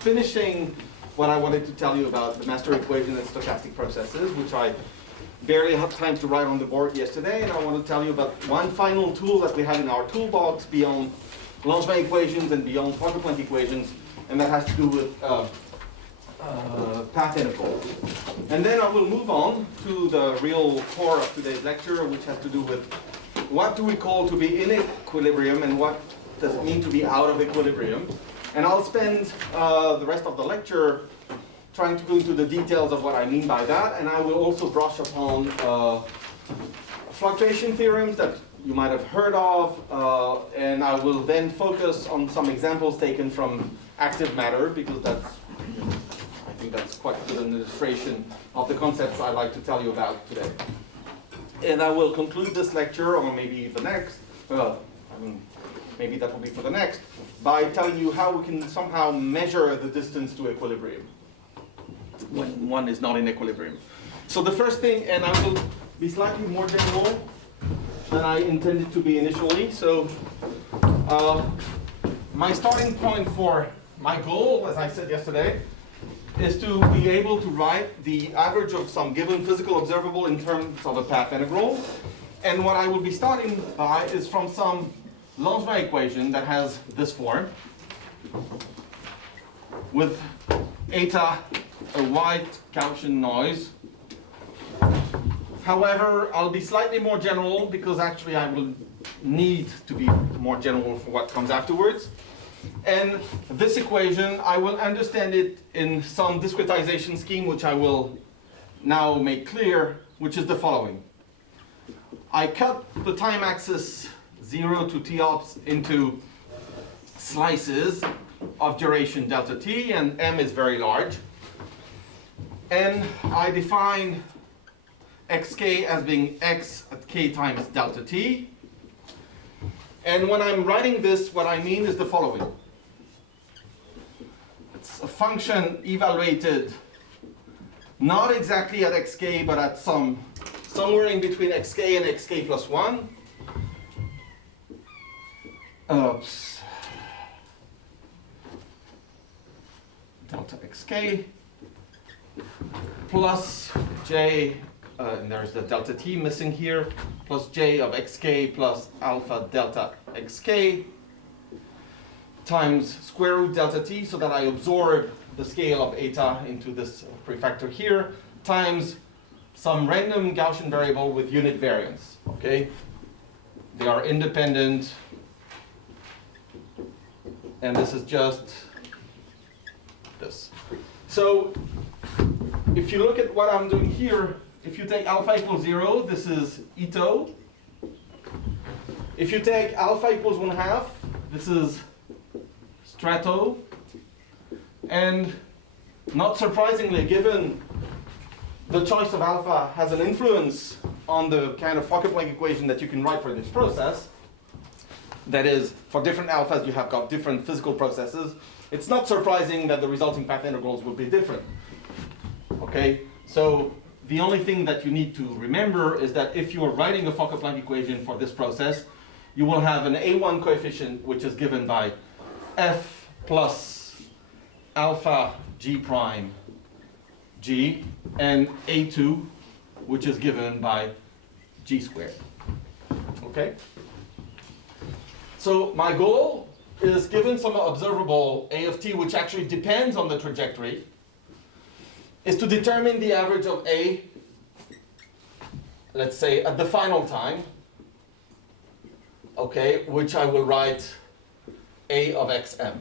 finishing what I wanted to tell you about the master equation and stochastic processes, which I barely had time to write on the board yesterday, and I want to tell you about one final tool that we have in our toolbox beyond Langevin equations and beyond Fokker-Planck equations, and that has to do with path integrals. And then I will move on to the real core of today's lecture, which has to do with what do we call to be in equilibrium and what does it mean to be out of equilibrium. And I'll spend the rest of the lecture trying to go into the details of what I mean by that, and I will also brush upon fluctuation theorems that you might have heard of, and I will then focus on some examples taken from active matter, because that's, I think that's quite a good illustration of the concepts I'd like to tell you about today. And I will conclude this lecture, or maybe the next, maybe that will be for the next, by telling you how we can somehow measure the distance to equilibrium when one is not in equilibrium. So the first thing, and I will be slightly more general than I intended to be initially. So my starting point for my goal, as I said yesterday, is to be able to write the average of some given physical observable in terms of a path integral. And what I will be starting by is from some Langevin equation that has this form, with eta a white Gaussian noise. However, I'll be slightly more general because actually I will need to be more general for what comes afterwards. And this equation, I will understand it in some discretization scheme, which I will now make clear, which is the following. I cut the time axis 0 to t ops into slices of duration delta t, and m is very large. And I define xk as being x at k times delta t. And when I'm writing this, what I mean is the following. It's a function evaluated not exactly at xk, but at somewhere in between xk and xk plus 1. Delta xk plus j, and there's the delta t missing here, plus j of xk plus alpha delta xk times square root delta t, so that I absorb the scale of eta into this prefactor here, times some random Gaussian variable with unit variance. Okay, they are independent, and this is just this. So if you look at what I'm doing here, if you take alpha equals 0, this is Ito. If you take alpha equals 1/2, this is Strato. And not surprisingly, given the choice of alpha has an influence on the kind of Fokker-Planck equation that you can write for this process, that is, for different alphas you have got different physical processes, it's not surprising that the resulting path integrals will be different. Okay, so the only thing that you need to remember is that if you're writing a Fokker-Planck equation for this process, you will have an A1 coefficient, which is given by F plus alpha G prime G, and A2, which is given by G squared. Okay? So my goal is, given some observable A of t, which actually depends on the trajectory, is to determine the average of A, let's say, at the final time, okay, which I will write A of xm.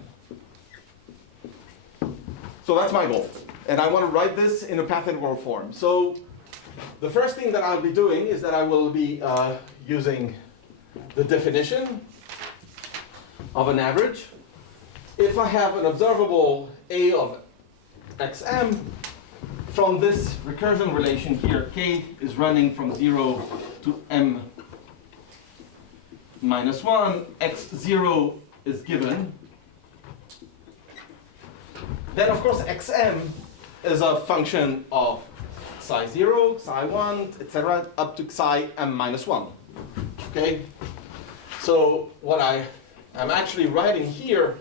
So that's my goal. And I want to write this in a path integral form. So the first thing that I'll be doing is that I will be using the definition of an average. If I have an observable A of xm, from this recursion relation here, k is running from 0 to m minus 1, x0 is given. Then, of course, xm is a function of psi 0, psi 1, etc., up to psi m minus 1. Okay? So what I am actually writing here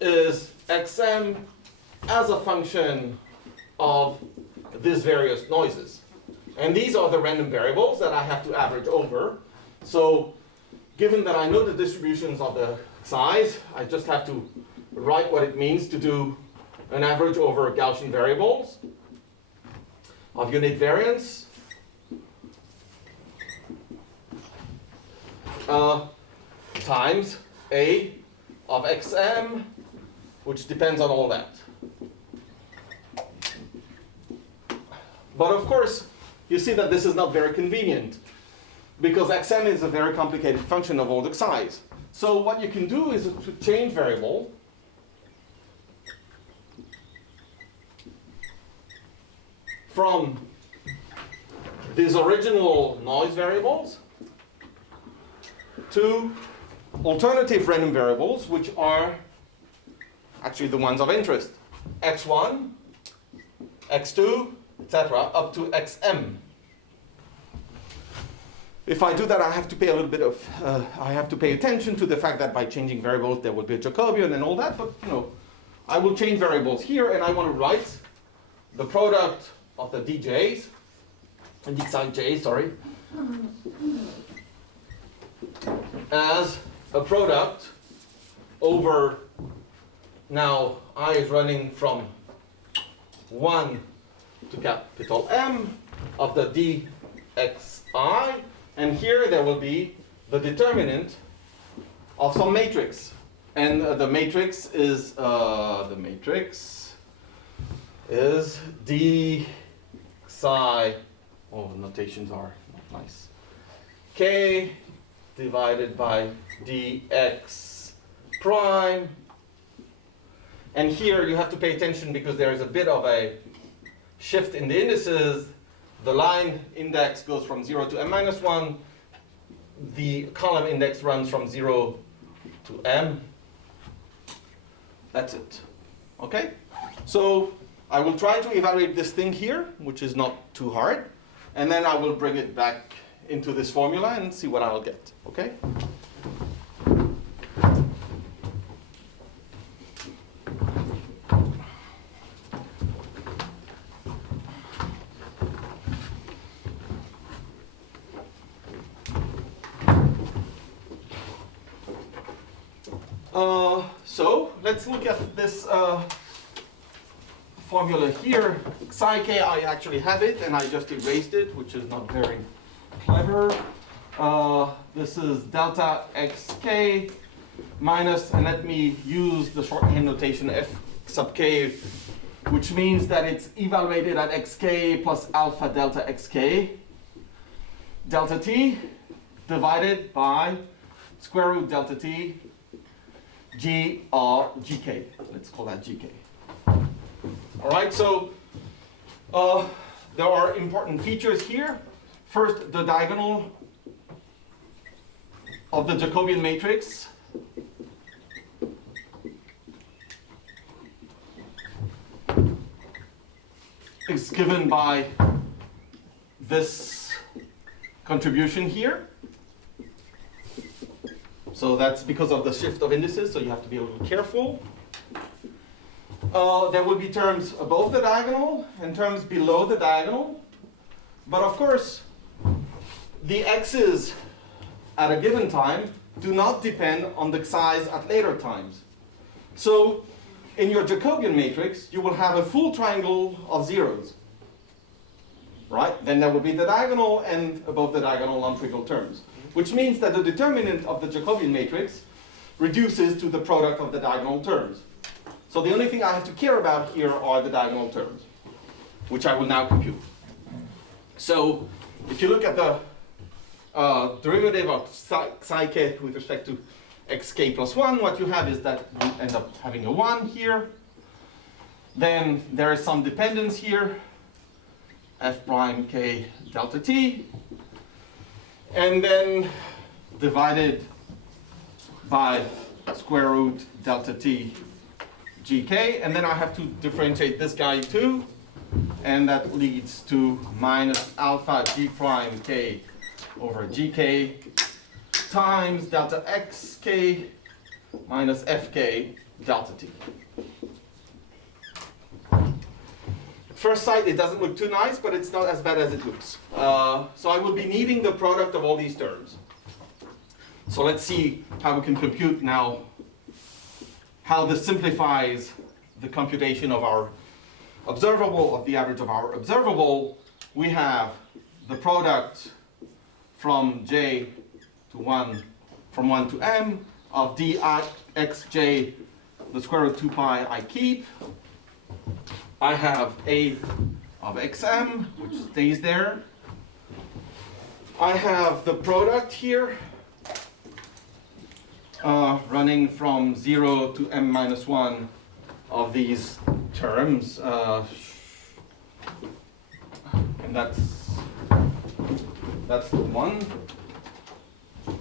is xm as a function of these various noises. And these are the random variables that I have to average over. So given that I know the distributions of the size, I just have to write what it means to do an average over Gaussian variables of unit variance times A of xm, which depends on all that. But of course, you see that this is not very convenient, because xm is a very complicated function of all the size. So what you can do is to change variable from these original noise variables to alternative random variables, which are actually the ones of interest. x1, x2, etc., up to xm. If I do that, I have to pay a little bit of, I have to pay attention to the fact that by changing variables there will be a Jacobian and all that, but I will change variables here, and I want to write the product of the dj's, and dxij, sorry, as a product over, now I is running from 1 to capital M of the dxi, and here there will be the determinant of some matrix, and the matrix is d psi. Oh, notations are not nice. K divided by dx prime, and here you have to pay attention because there is a bit of a shift in the indices. The line index goes from 0 to m minus 1. The column index runs from 0 to m. That's it. Okay? So I will try to evaluate this thing here, which is not too hard, and then I will bring it back into this formula and see what I'll get. Okay? So let's look at this formula here. Psi k, I actually have it, and I just erased it, which is not very clever. This is delta xk minus, and let me use the shorthand notation f sub k, which means that it's evaluated at xk plus alpha delta xk, delta t divided by square root delta t gk. Let's call that gk. All right, so there are important features here. First, the diagonal of the Jacobian matrix is given by this contribution here. So that's because of the shift of indices, so you have to be a little careful. There will be terms above the diagonal and terms below the diagonal. But of course, the x's at a given time do not depend on the size at later times. So in your Jacobian matrix, you will have a full triangle of zeros. Right? Then there will be the diagonal and above the diagonal non-trivial terms, which means that the determinant of the Jacobian matrix reduces to the product of the diagonal terms. So the only thing I have to care about here are the diagonal terms, which I will now compute. So if you look at the derivative of psi k with respect to xk plus 1, what you have is that you end up having a 1 here. Then there is some dependence here, f prime k delta t. And then divided by square root delta t gk, and then I have to differentiate this guy too, and that leads to minus alpha g prime k over gk times delta xk minus fk delta t. first sight, it doesn't look too nice, but it's not as bad as it looks. So I will be needing the product of all these terms. So let's see how we can compute now how this simplifies the computation of our observable, of the average of our observable. We have the product from j to 1, from 1 to m, of dxj, the square root 2 pi I keep. I have a of xm, which stays there. I have the product here, running from 0 to m minus 1 of these terms. And that's the one.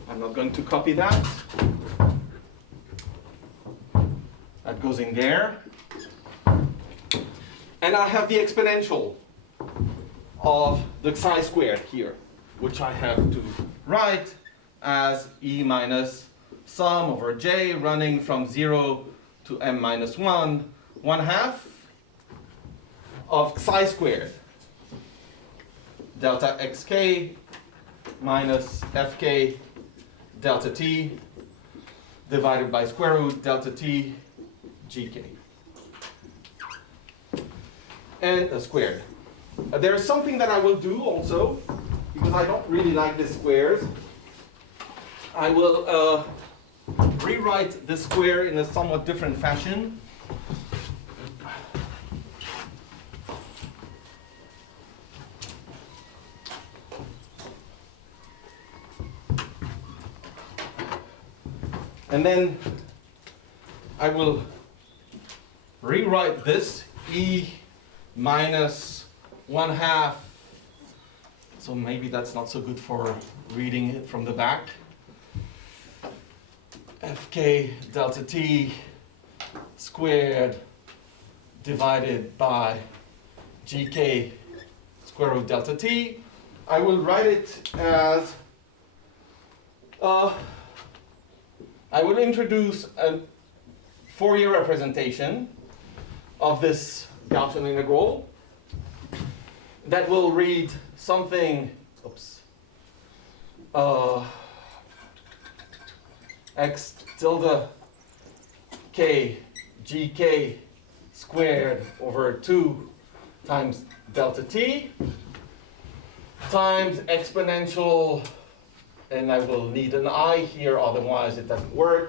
I'm not going to copy that. That goes in there. And I have the exponential of the psi squared here, which I have to write as e minus sum over j running from 0 to m minus 1, 1/2 of psi squared delta xk minus fk delta t divided by square root delta t gk. And squared. There's something that I will do also, because I don't really like the squares. I will rewrite the square in a somewhat different fashion. And then I will rewrite this e minus 1/2. So maybe that's not so good for reading it from the back. Fk delta t squared divided by gk square root delta t. I will write it as, I will introduce a Fourier representation of this Gaussian integral that will read something, x tilde k gk squared over 2 times delta t times exponential, and I will need an I here, otherwise it doesn't work,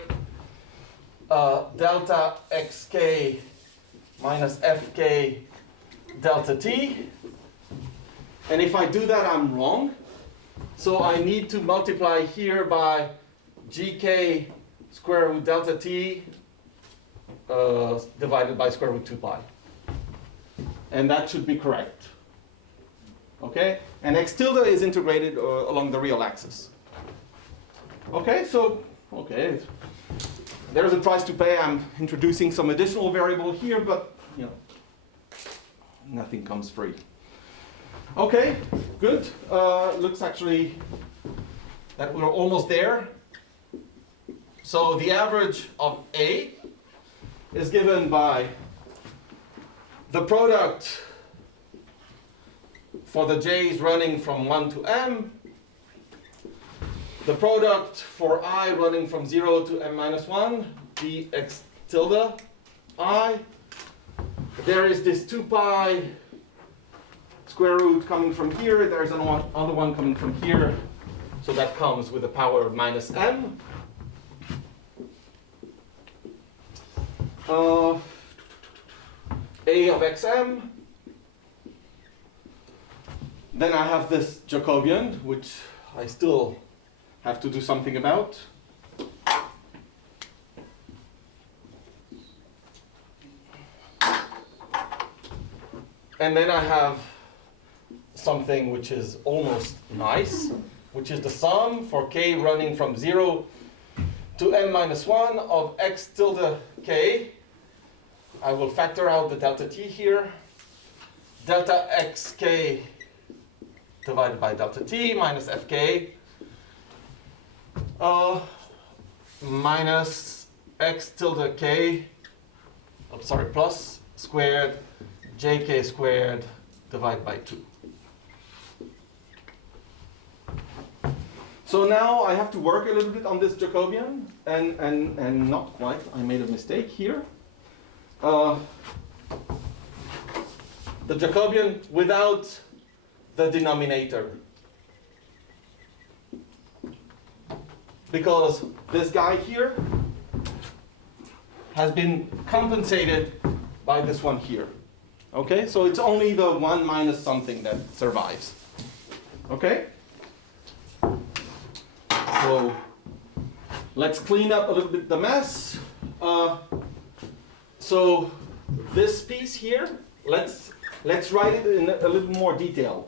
delta xk minus fk delta t. And if I do that, I'm wrong. So I need to multiply here by gk square root delta t divided by square root 2 pi. And that should be correct. Okay? And x tilde is integrated along the real axis. Okay, so, okay. There's a price to pay. I'm introducing some additional variable here, but, you know, nothing comes free. Okay, good. Looks actually that we're almost there. So the average of A is given by the product for the j's running from 1 to m, the product for I running from 0 to m minus 1, dx tilde I. There is this 2 pi square root coming from here. There's another one coming from here. So that comes with the power of minus m. A of xm. Then I have this Jacobian, which I still have to do something about. And then I have something which is almost nice, which is the sum for k running from 0 to m minus 1 of x tilde k. I will factor out the delta t here. Delta xk divided by delta t minus fk minus x tilde k, plus squared jk squared divided by 2. So now I have to work a little bit on this Jacobian, and not quite, I made a mistake here. The Jacobian without the denominator. Because this guy here has been compensated by this one here. Okay, so it's only the 1 minus something that survives. Okay? So let's clean up a little bit the mess. So this piece here, let's write it in a little more detail.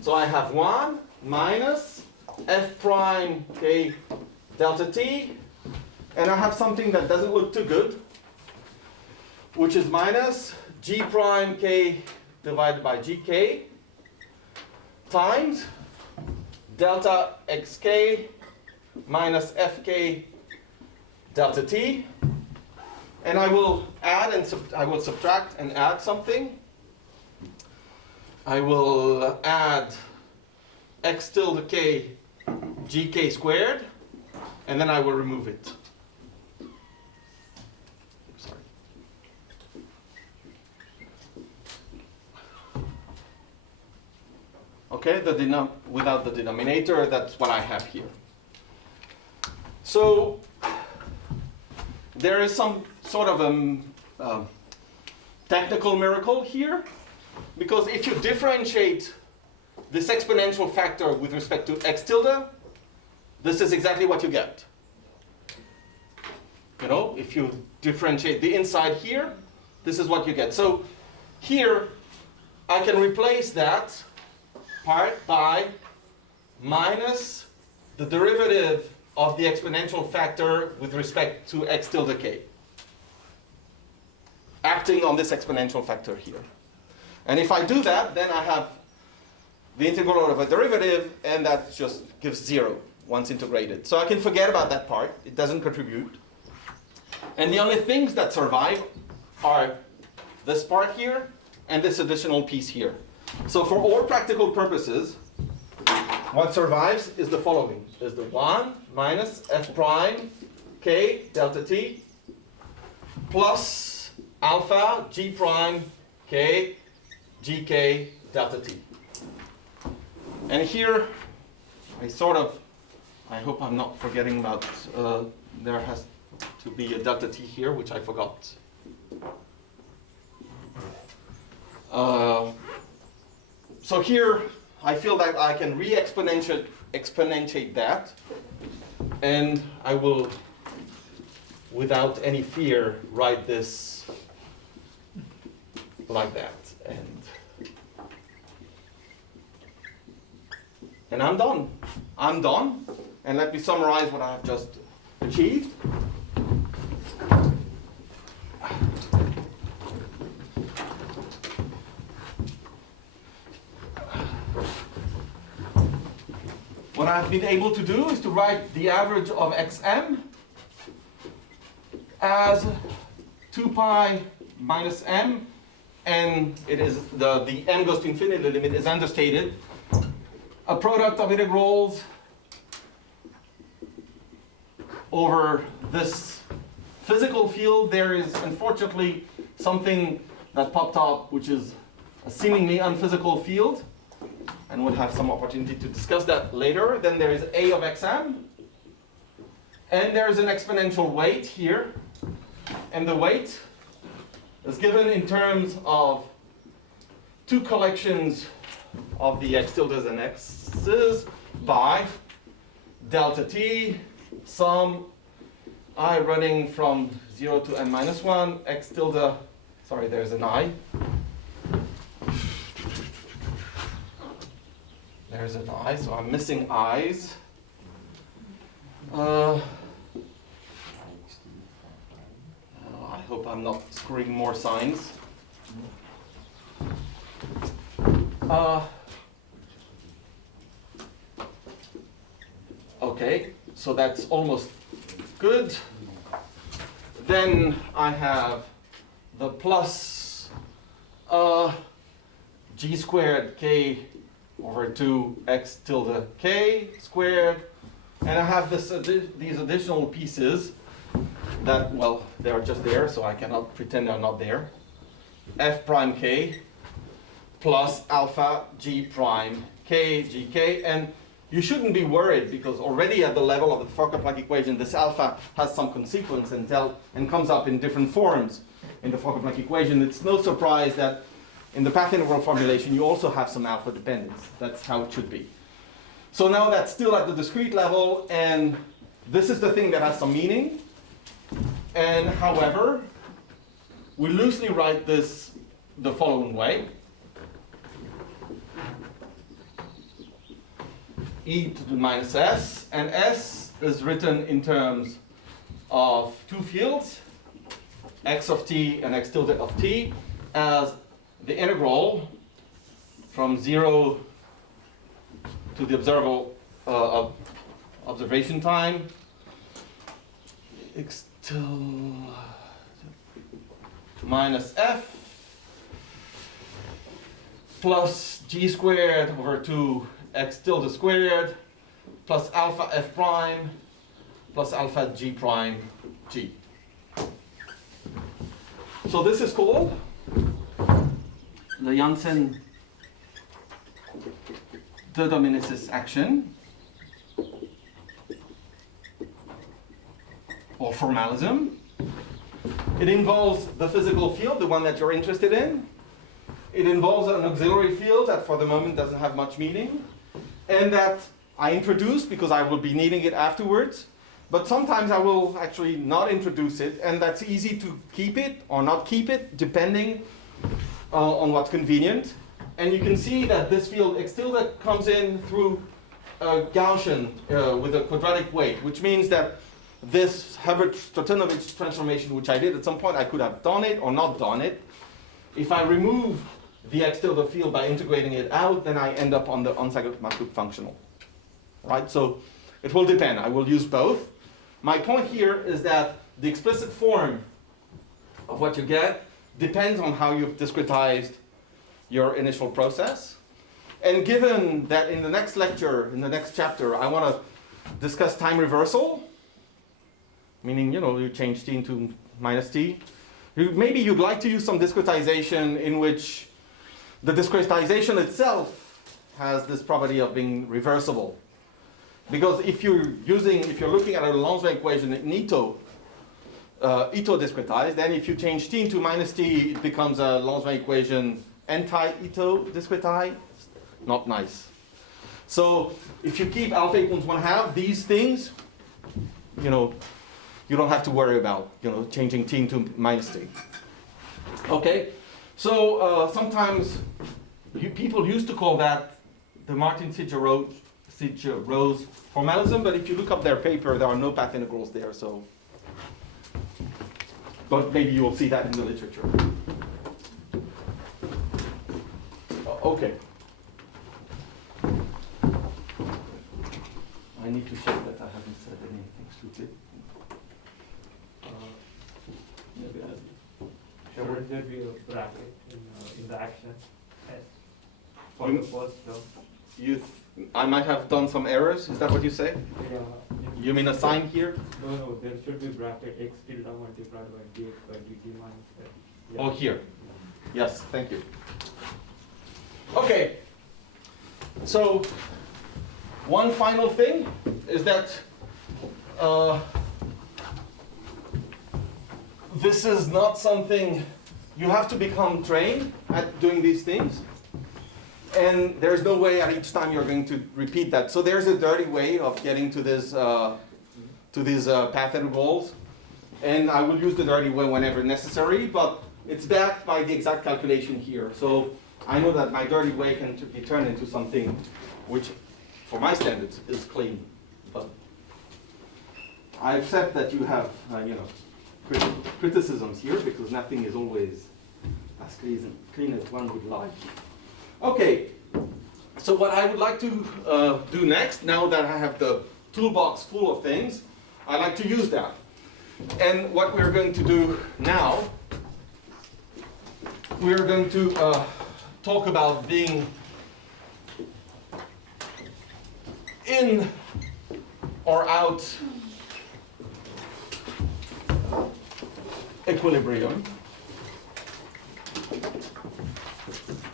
So I have 1 minus f prime k delta t, and I have something that doesn't look too good, which is minus g prime k divided by gk times delta xk minus fk delta t, and I will add and I will subtract and add something. I will add x tilde k gk squared, and then I will remove it. Sorry. Okay, without the denominator, that's what I have here. So there is some sort of technical miracle here, because if you differentiate this exponential factor with respect to x tilde, this is exactly what you get. You know, if you differentiate the inside here, this is what you get. So here, I can replace that part by minus the derivative of the exponential factor with respect to x tilde k, acting on this exponential factor here. And if I do that, then I have the integral of a derivative, and that just gives 0 once integrated. So I can forget about that part. It doesn't contribute. And the only things that survive are this part here and this additional piece here. So for all practical purposes, what survives is the following. Is the 1 minus f prime k delta t plus alpha g prime k gk delta t. And here, I hope I'm not forgetting about, there has to be a delta t here, which I forgot. So here, I feel that I can exponentiate that, and I will, without any fear, write this like that. And I'm done. I'm done. And let me summarize what I have just achieved. What I've been able to do is to write the average of xm as 2 pi minus m, and it is the m goes to infinity, the limit is understated. A product of integrals over this physical field. There is unfortunately something that popped up which is a seemingly unphysical field, and we'll have some opportunity to discuss that later. Then there is a of xm, and there is an exponential weight here, and the weight is given in terms of two collections of the x tildes and x's by delta t sum I running from 0 to n minus 1 x tilde, sorry, there's an I. There's an I, so I'm missing i's. I hope I'm not screwing more signs. Okay, so that's almost good. Then I have the plus g squared k over 2 x tilde k squared. And I have this, these additional pieces that, well, they are just there, so I cannot pretend they're not there. F prime k plus alpha g prime k gk. And you shouldn't be worried because already at the level of the Fokker-Planck equation, this alpha has some consequence and comes up in different forms in the Fokker-Planck equation. It's no surprise that in the path integral formulation, you also have some alpha dependence. That's how it should be. So now that's still at the discrete level, and this is the thing that has some meaning. And however, we loosely write this the following way. E to the minus s, and s is written in terms of two fields, x of t and x tilde of t, as the integral from 0 to the observation time, x tilde minus f plus g squared over 2 x tilde squared plus alpha f prime plus alpha g prime g. So this is called the Janssen deterministic action, or formalism. It involves the physical field, the one that you're interested in. It involves an auxiliary field that for the moment doesn't have much meaning, and that I introduce because I will be needing it afterwards. But sometimes I will actually not introduce it, and that's easy to keep it or not keep it, depending on what's convenient. And you can see that this field x tilde comes in through Gaussian with a quadratic weight, which means that this Hubbard-Stratonovich transformation, which I did at some point, I could have done it or not done it. If I remove the x tilde field by integrating it out, then I end up on the on-cyclic functional. Right? So it will depend. I will use both. My point here is that the explicit form of what you get depends on how you've discretized your initial process. And given that in the next lecture, in the next chapter, I want to discuss time reversal, meaning, you change t into minus t. Maybe you'd like to use some discretization in which the discretization itself has this property of being reversible. Because if you're looking at a Langevin equation in Ito discretized, then if you change t into minus t, it becomes a Langevin equation anti-Ito discretized. Not nice. So if you keep alpha equals 1/2, these things, you don't have to worry about, changing t into minus t. Okay, so sometimes people used to call that the Martin-Sidger-Rose formalism, but if you look up their paper, there are no path integrals there, so. But maybe you will see that in the literature. Okay. I need to check that I haven't said anything stupid. Should there be a bracket in the action S for the first term? I might have done some errors. Is that what you say? Yeah. You mean a sign here? No, there should be bracket x tilde multiplied by dx by dt minus f. Yeah. Oh, here. Yes, thank you. Okay. So, one final thing is that this is not something you have to become trained at doing these things. And there's no way at each time you're going to repeat that. So there's a dirty way of getting to this these path integrals. And I will use the dirty way whenever necessary, but it's backed by the exact calculation here. So I know that my dirty way can be turned into something which, for my standards, is clean. But I accept that you have, criticisms here, because nothing is always as clean as one would like. Okay, so what I would like to do next, now that I have the toolbox full of things, I like to use that. And what we're going to do now, we are going to talk about being in or out equilibrium.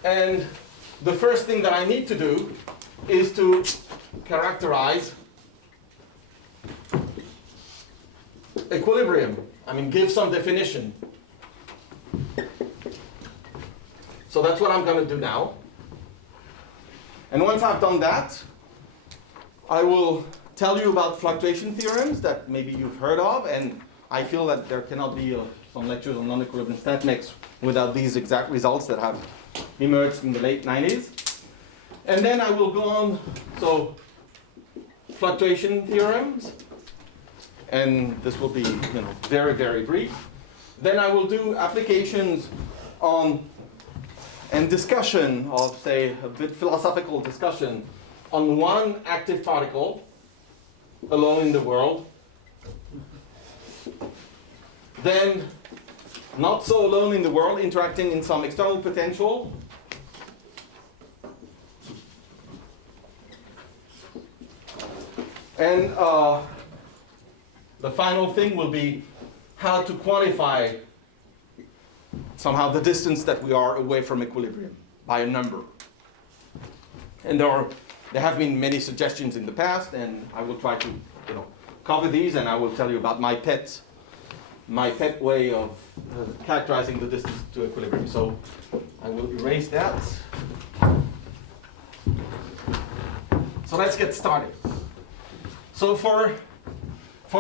And the first thing that I need to do is to characterize equilibrium. I mean, give some definition. So that's what I'm going to do now. And once I've done that, I will tell you about fluctuation theorems that maybe you've heard of, and I feel that there cannot be some lectures on non-equilibrium statistics without these exact results that have emerged in the late 90s. And then I will go on, so fluctuation theorems, and this will be very, very brief. Then I will do applications on and discussion of, say, a bit philosophical discussion on one active particle alone in the world. Then, not so alone in the world, interacting in some external potential. And the final thing will be how to quantify somehow the distance that we are away from equilibrium by a number. And there have been many suggestions in the past, and I will try to cover these, and I will tell you about my pet way of characterizing the distance to equilibrium. So I will erase that. So let's get started. So for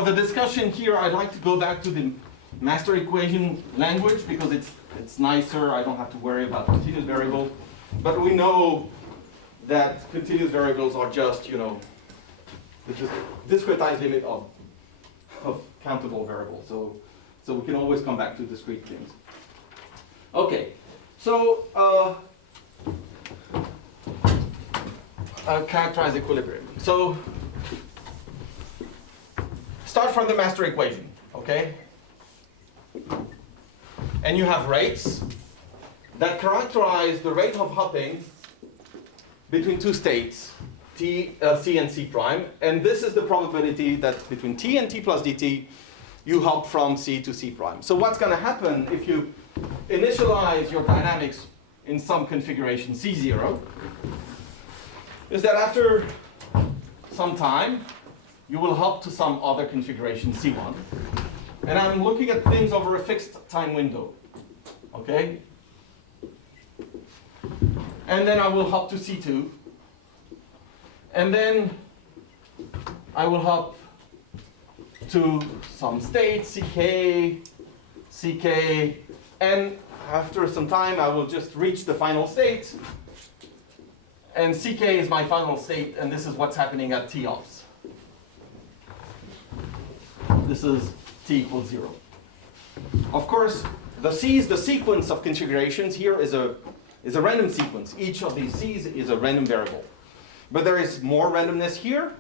the discussion here, I'd like to go back to the master equation language because it's nicer. I don't have to worry about continuous variables. But we know that continuous variables are just, the discretized limit of countable variables. So we can always come back to discrete things. Okay, so I'll characterize equilibrium. So start from the master equation, okay? And you have rates that characterize the rate of hopping between two states, t, c and c prime. And this is the probability that between t and t plus dt, you hop from c to c prime. So what's going to happen if you initialize your dynamics in some configuration c0 is that after some time, you will hop to some other configuration c1. And I'm looking at things over a fixed time window. Okay? And then I will hop to c2. And then I will hop to some state, ck, and after some time I will just reach the final state. And ck is my final state, and this is what's happening at t ops. This is t equals 0. Of course, the sequence of configurations here is a random sequence. Each of these c's is a random variable. But there is more randomness here,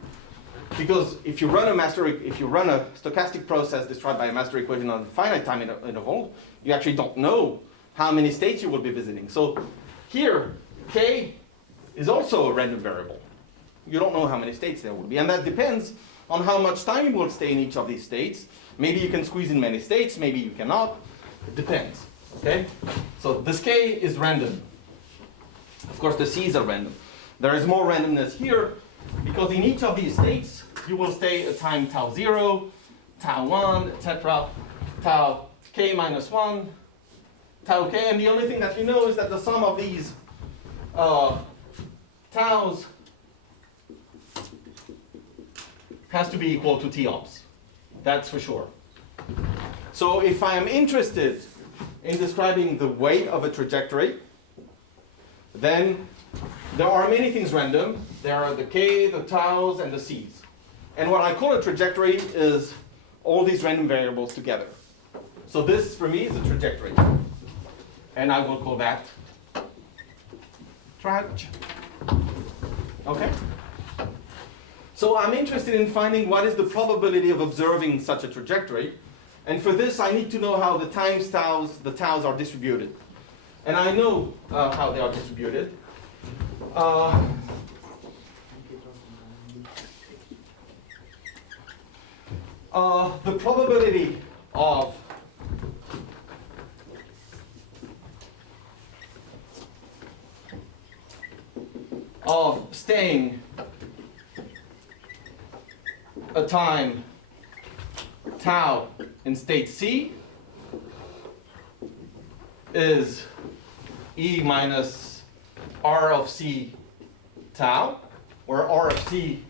because if you run a stochastic process described by a master equation on a finite time interval, you actually don't know how many states you will be visiting. So here, k is also a random variable. You don't know how many states there will be, and that depends on how much time you will stay in each of these states. Maybe you can squeeze in many states, maybe you cannot. It depends, okay? So this k is random. Of course, the c's are random. There is more randomness here, because in each of these states, you will stay at time tau 0, tau 1, etc., tau k minus 1, tau k, and the only thing that you know is that the sum of these taus has to be equal to t ops. That's for sure. So if I am interested in describing the weight of a trajectory, then there are many things random. There are the k, the taus, and the c's. And what I call a trajectory is all these random variables together. So this, for me, is a trajectory. And I will call that traj. Okay? So I'm interested in finding what is the probability of observing such a trajectory. And for this, I need to know how the taus are distributed. And I know how they are distributed. The probability of staying a time tau in state C is E minus R of C tau, where R of C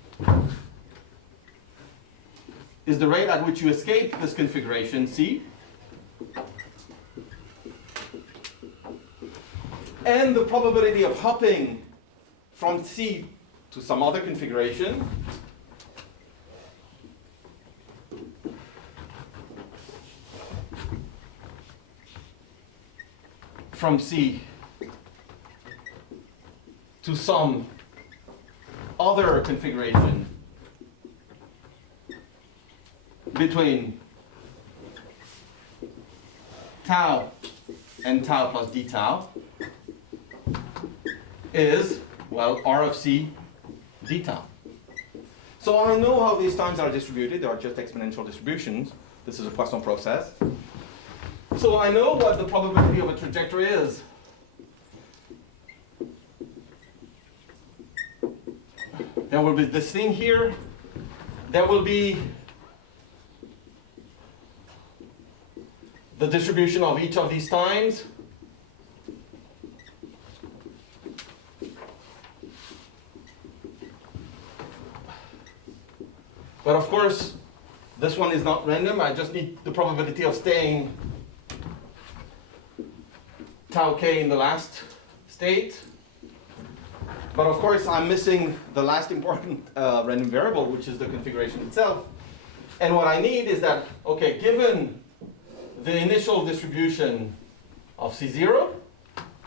is the rate at which you escape this configuration C, and the probability of hopping from C to some other configuration from C to some other configuration between tau and tau plus d tau is, well, R of C d tau. So I know how these times are distributed. They are just exponential distributions. This is a Poisson process. So I know what the probability of a trajectory is. There will be this thing here. There will be the distribution of each of these times. But of course, this one is not random. I just need the probability of staying tau k in the last state. But of course, I'm missing the last important random variable, which is the configuration itself. And what I need is that, okay, given the initial distribution of C0,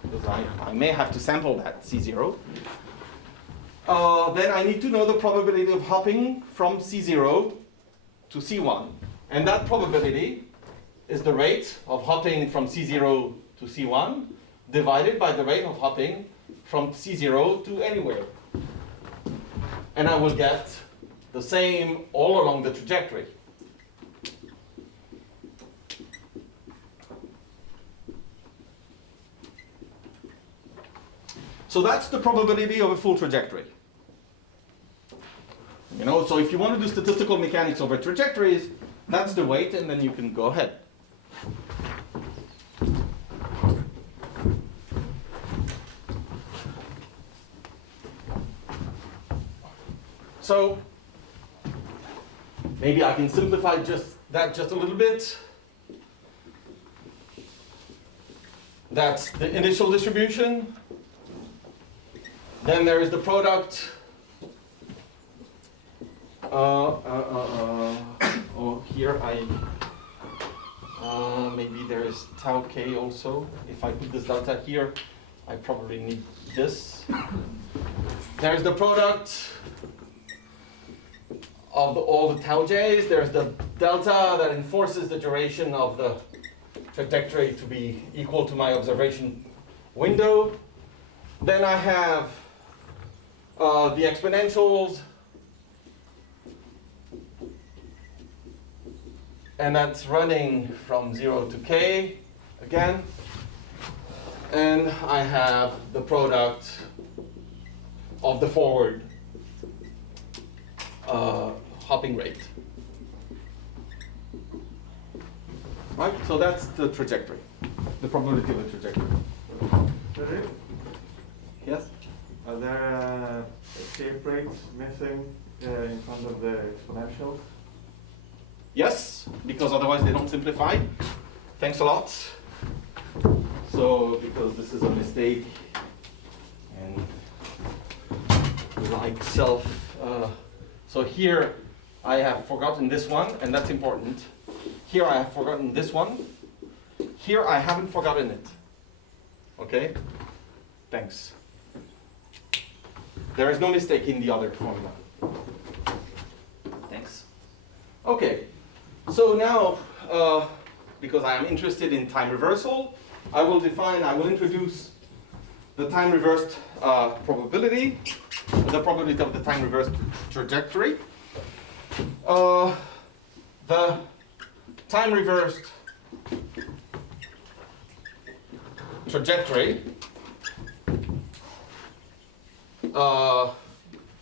because I may have to sample that C0, then I need to know the probability of hopping from C0 to C1. And that probability is the rate of hopping from C0 to C1 divided by the rate of hopping from C0 to anywhere. And I will get the same all along the trajectory. So that's the probability of a full trajectory. You know, so if you want to do statistical mechanics over trajectories, that's the weight, and then you can go ahead. So maybe I can simplify that just a little bit. That's the initial distribution. Then there is the product. Here maybe there is tau k also. If I put this delta here, I probably need this. There's the product of all the tau j's. There's the delta that enforces the duration of the trajectory to be equal to my observation window. Then I have the exponentials, and that's running from 0 to k again. And I have the product of the forward hopping rate. Right? So that's the trajectory, the probability of a trajectory. Frédéric, Yes? are there escape rates missing in front of the exponentials? Yes, because otherwise they don't simplify. Thanks a lot. So, because this is a mistake, and like self, so here I have forgotten this one, and that's important. Here I have forgotten this one. Here I haven't forgotten it. Okay? Thanks. There is no mistake in the other formula. Thanks. Okay. So now, because I am interested in time reversal, I will introduce the time reversed probability, the probability of the time reversed trajectory. The time reversed trajectory,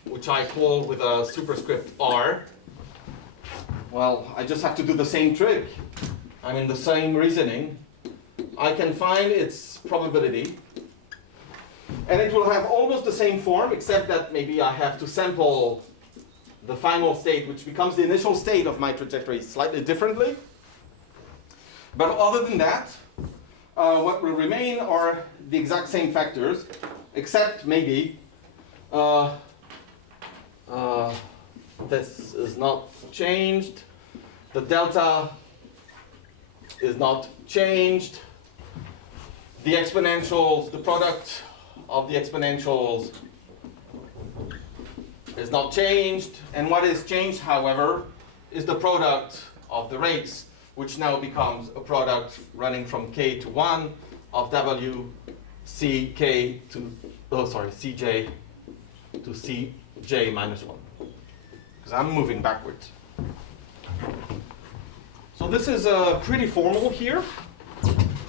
which I call with a superscript R. Well, I just have to do the same trick. I mean, the same reasoning. I can find its probability, and it will have almost the same form, except that maybe I have to sample the final state, which becomes the initial state of my trajectory, slightly differently. But other than that, what will remain are the exact same factors, except maybe this is not changed. The delta is not changed. The exponentials, the product of the exponentials is not changed. And what is changed, however, is the product of the rates, which now becomes a product running from k to 1 of w ck to, cj to cj minus 1. Because I'm moving backwards. So this is pretty formal here.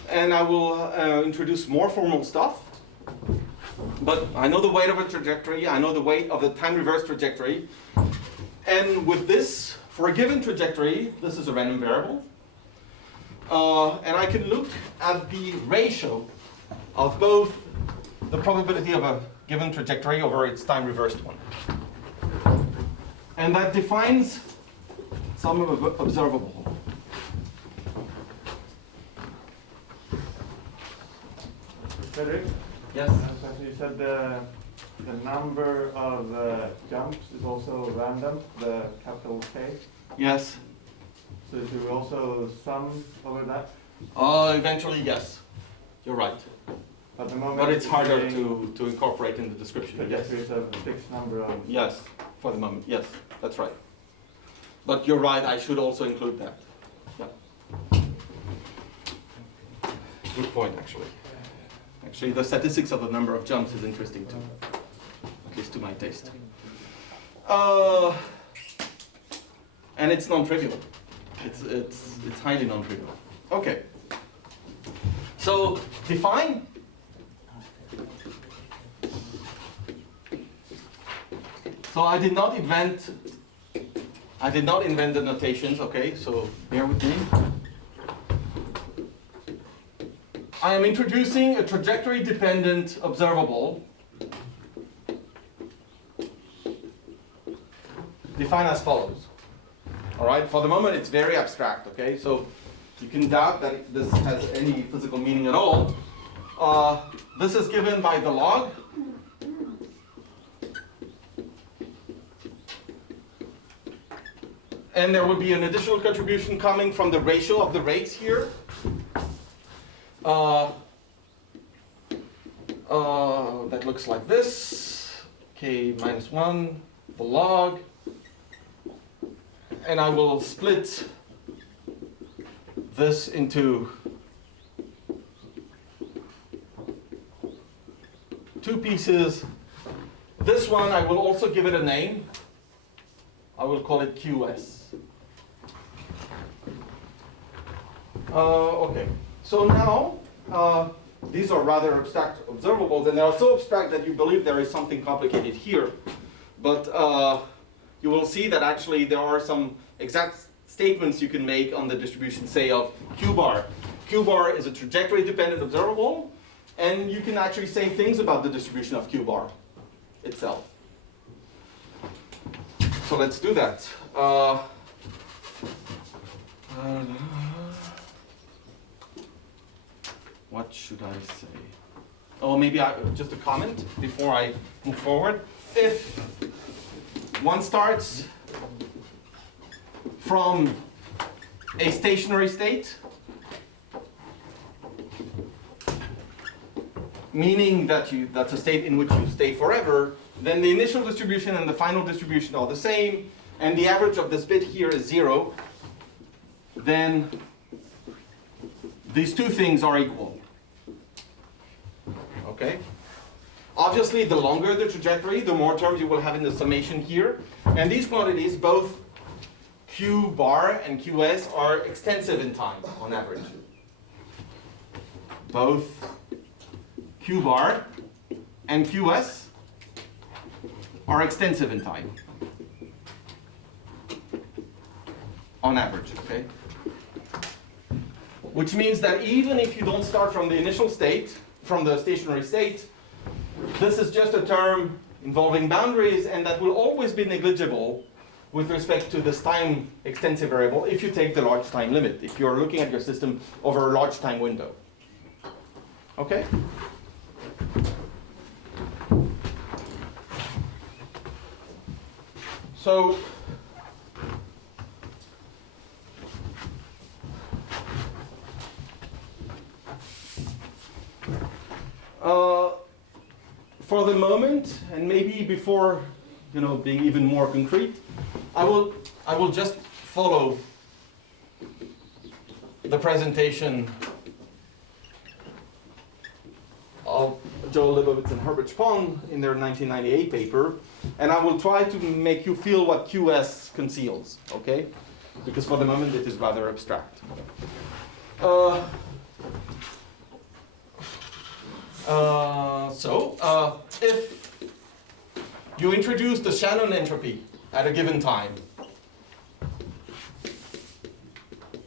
And I will introduce more formal stuff. But I know the weight of a trajectory. I know the weight of the time reverse trajectory. And with this, for a given trajectory, this is a random variable. And I can look at the ratio of both the probability of a given trajectory over its time reversed one. And that defines some observable. Frédéric? Yes. So you said the number of jumps is also random, the capital K. Yes. So do we also sum over that? Eventually, yes. You're right. At the moment, But it's harder to incorporate in the description. Yes. Trajectories have a fixed number of. Yes, for the moment. Yes, that's right. But you're right, I should also include that. Yeah. Good point, actually. Actually, the statistics of the number of jumps is interesting too, at least to my taste. And it's non-trivial. It's highly non-trivial. Okay. So define. So I did not invent the notations. Okay, so bear with me. I am introducing a trajectory-dependent observable defined as follows. All right, for the moment it's very abstract, okay? So you can doubt that this has any physical meaning at all. This is given by the log. And there will be an additional contribution coming from the ratio of the rates here. That looks like this, k minus 1, the log, and I will split this into two pieces. This one I will also give it a name. I will call it QS. Okay, so now these are rather abstract observables, and they are so abstract that you believe there is something complicated here. But you will see that actually there are some exact statements you can make on the distribution, say, of Q bar. Q bar is a trajectory-dependent observable, and you can actually say things about the distribution of Q bar itself. So let's do that. What should I say? Oh, maybe just a comment before I move forward. If one starts from a stationary state, meaning that that's a state in which you stay forever, then the initial distribution and the final distribution are the same, and the average of this bit here is 0, then these two things are equal. okay? Obviously, the longer the trajectory, the more terms you will have in the summation here. And these quantities, both Q bar and QS, are extensive in time on average. Both Q bar and QS are extensive in time on average, okay? Which means that even if you don't start from the initial state, from the stationary state, this is just a term involving boundaries, and that will always be negligible with respect to this time extensive variable if you take the large time limit, if you're looking at your system over a large time window. Okay? So, for the moment, and maybe before, being even more concrete, I will just follow the presentation of Joel Lebowitz and Herbert Spohn in their 1998 paper, and I will try to make you feel what QS conceals, okay? Because for the moment it is rather abstract. If you introduce the Shannon entropy at a given time,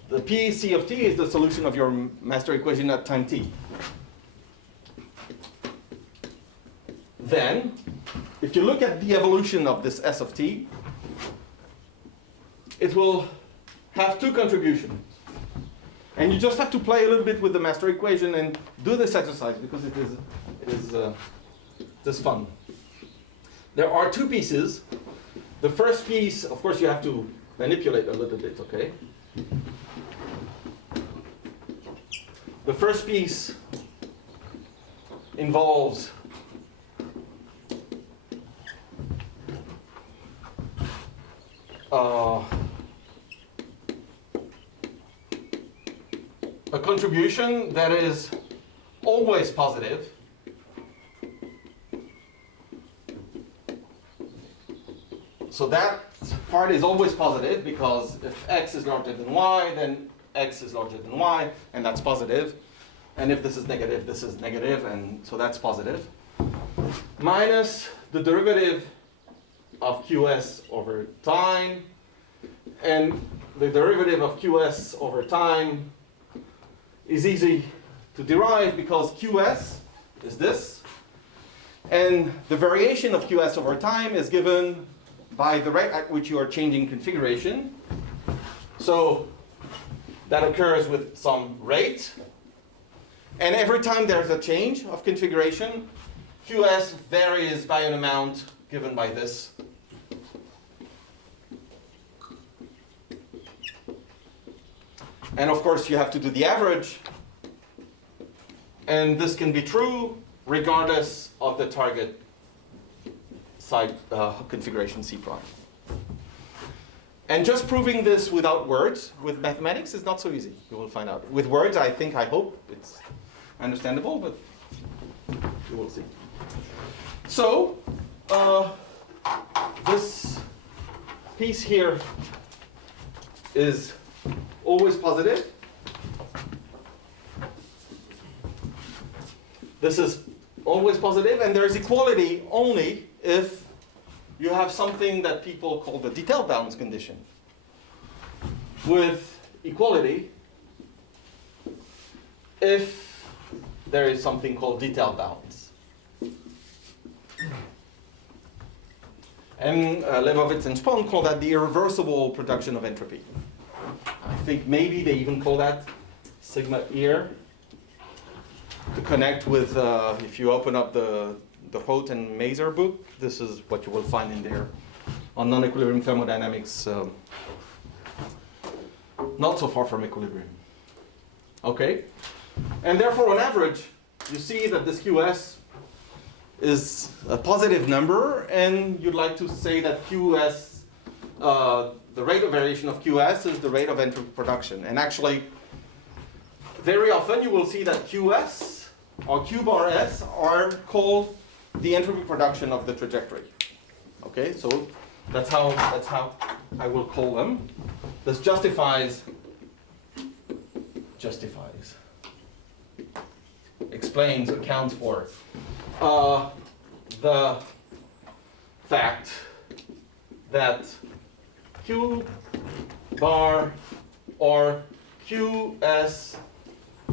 the PEC of t is the solution of your master equation at time t. Then, if you look at the evolution of this S of t, it will have two contributions. And you just have to play a little bit with the master equation and do this exercise because it is fun. There are two pieces. The first piece, of course, you have to manipulate a little bit, okay? The first piece involves a contribution that is always positive. So that part is always positive because if x is larger than y, then x is larger than y, and that's positive. And if this is negative, and so that's positive. Minus the derivative of qs over time, and the derivative of qs over time is easy to derive because qs is this, and the variation of qs over time is given by the rate at which you are changing configuration. So that occurs with some rate, and every time there's a change of configuration, qs varies by an amount given by this. And of course you have to do the average, and this can be true regardless of the target side configuration C prime. And just proving this without words, with mathematics, is not so easy. You will find out. With words, I hope it's understandable, but you will see. So, this piece here is always positive. This is always positive, and there's equality only if you have something that people call the detail bounds condition. With equality, if there is something called detail bounds. And Lebowitz and Spohn call that the irreversible production of entropy. I think maybe they even call that sigma here to connect with, if you open up the Rohu and Maser book, this is what you will find in there on non-equilibrium thermodynamics, not so far from equilibrium. Okay? And therefore, on average, you see that this QS is a positive number, and you'd like to say that QS, the rate of variation of QS is the rate of entropy production. And actually, very often you will see that QS or Q bar S are called the entropy production of the trajectory. Okay, so that's how I will call them. This justifies, explains, accounts for the fact that Q bar or QS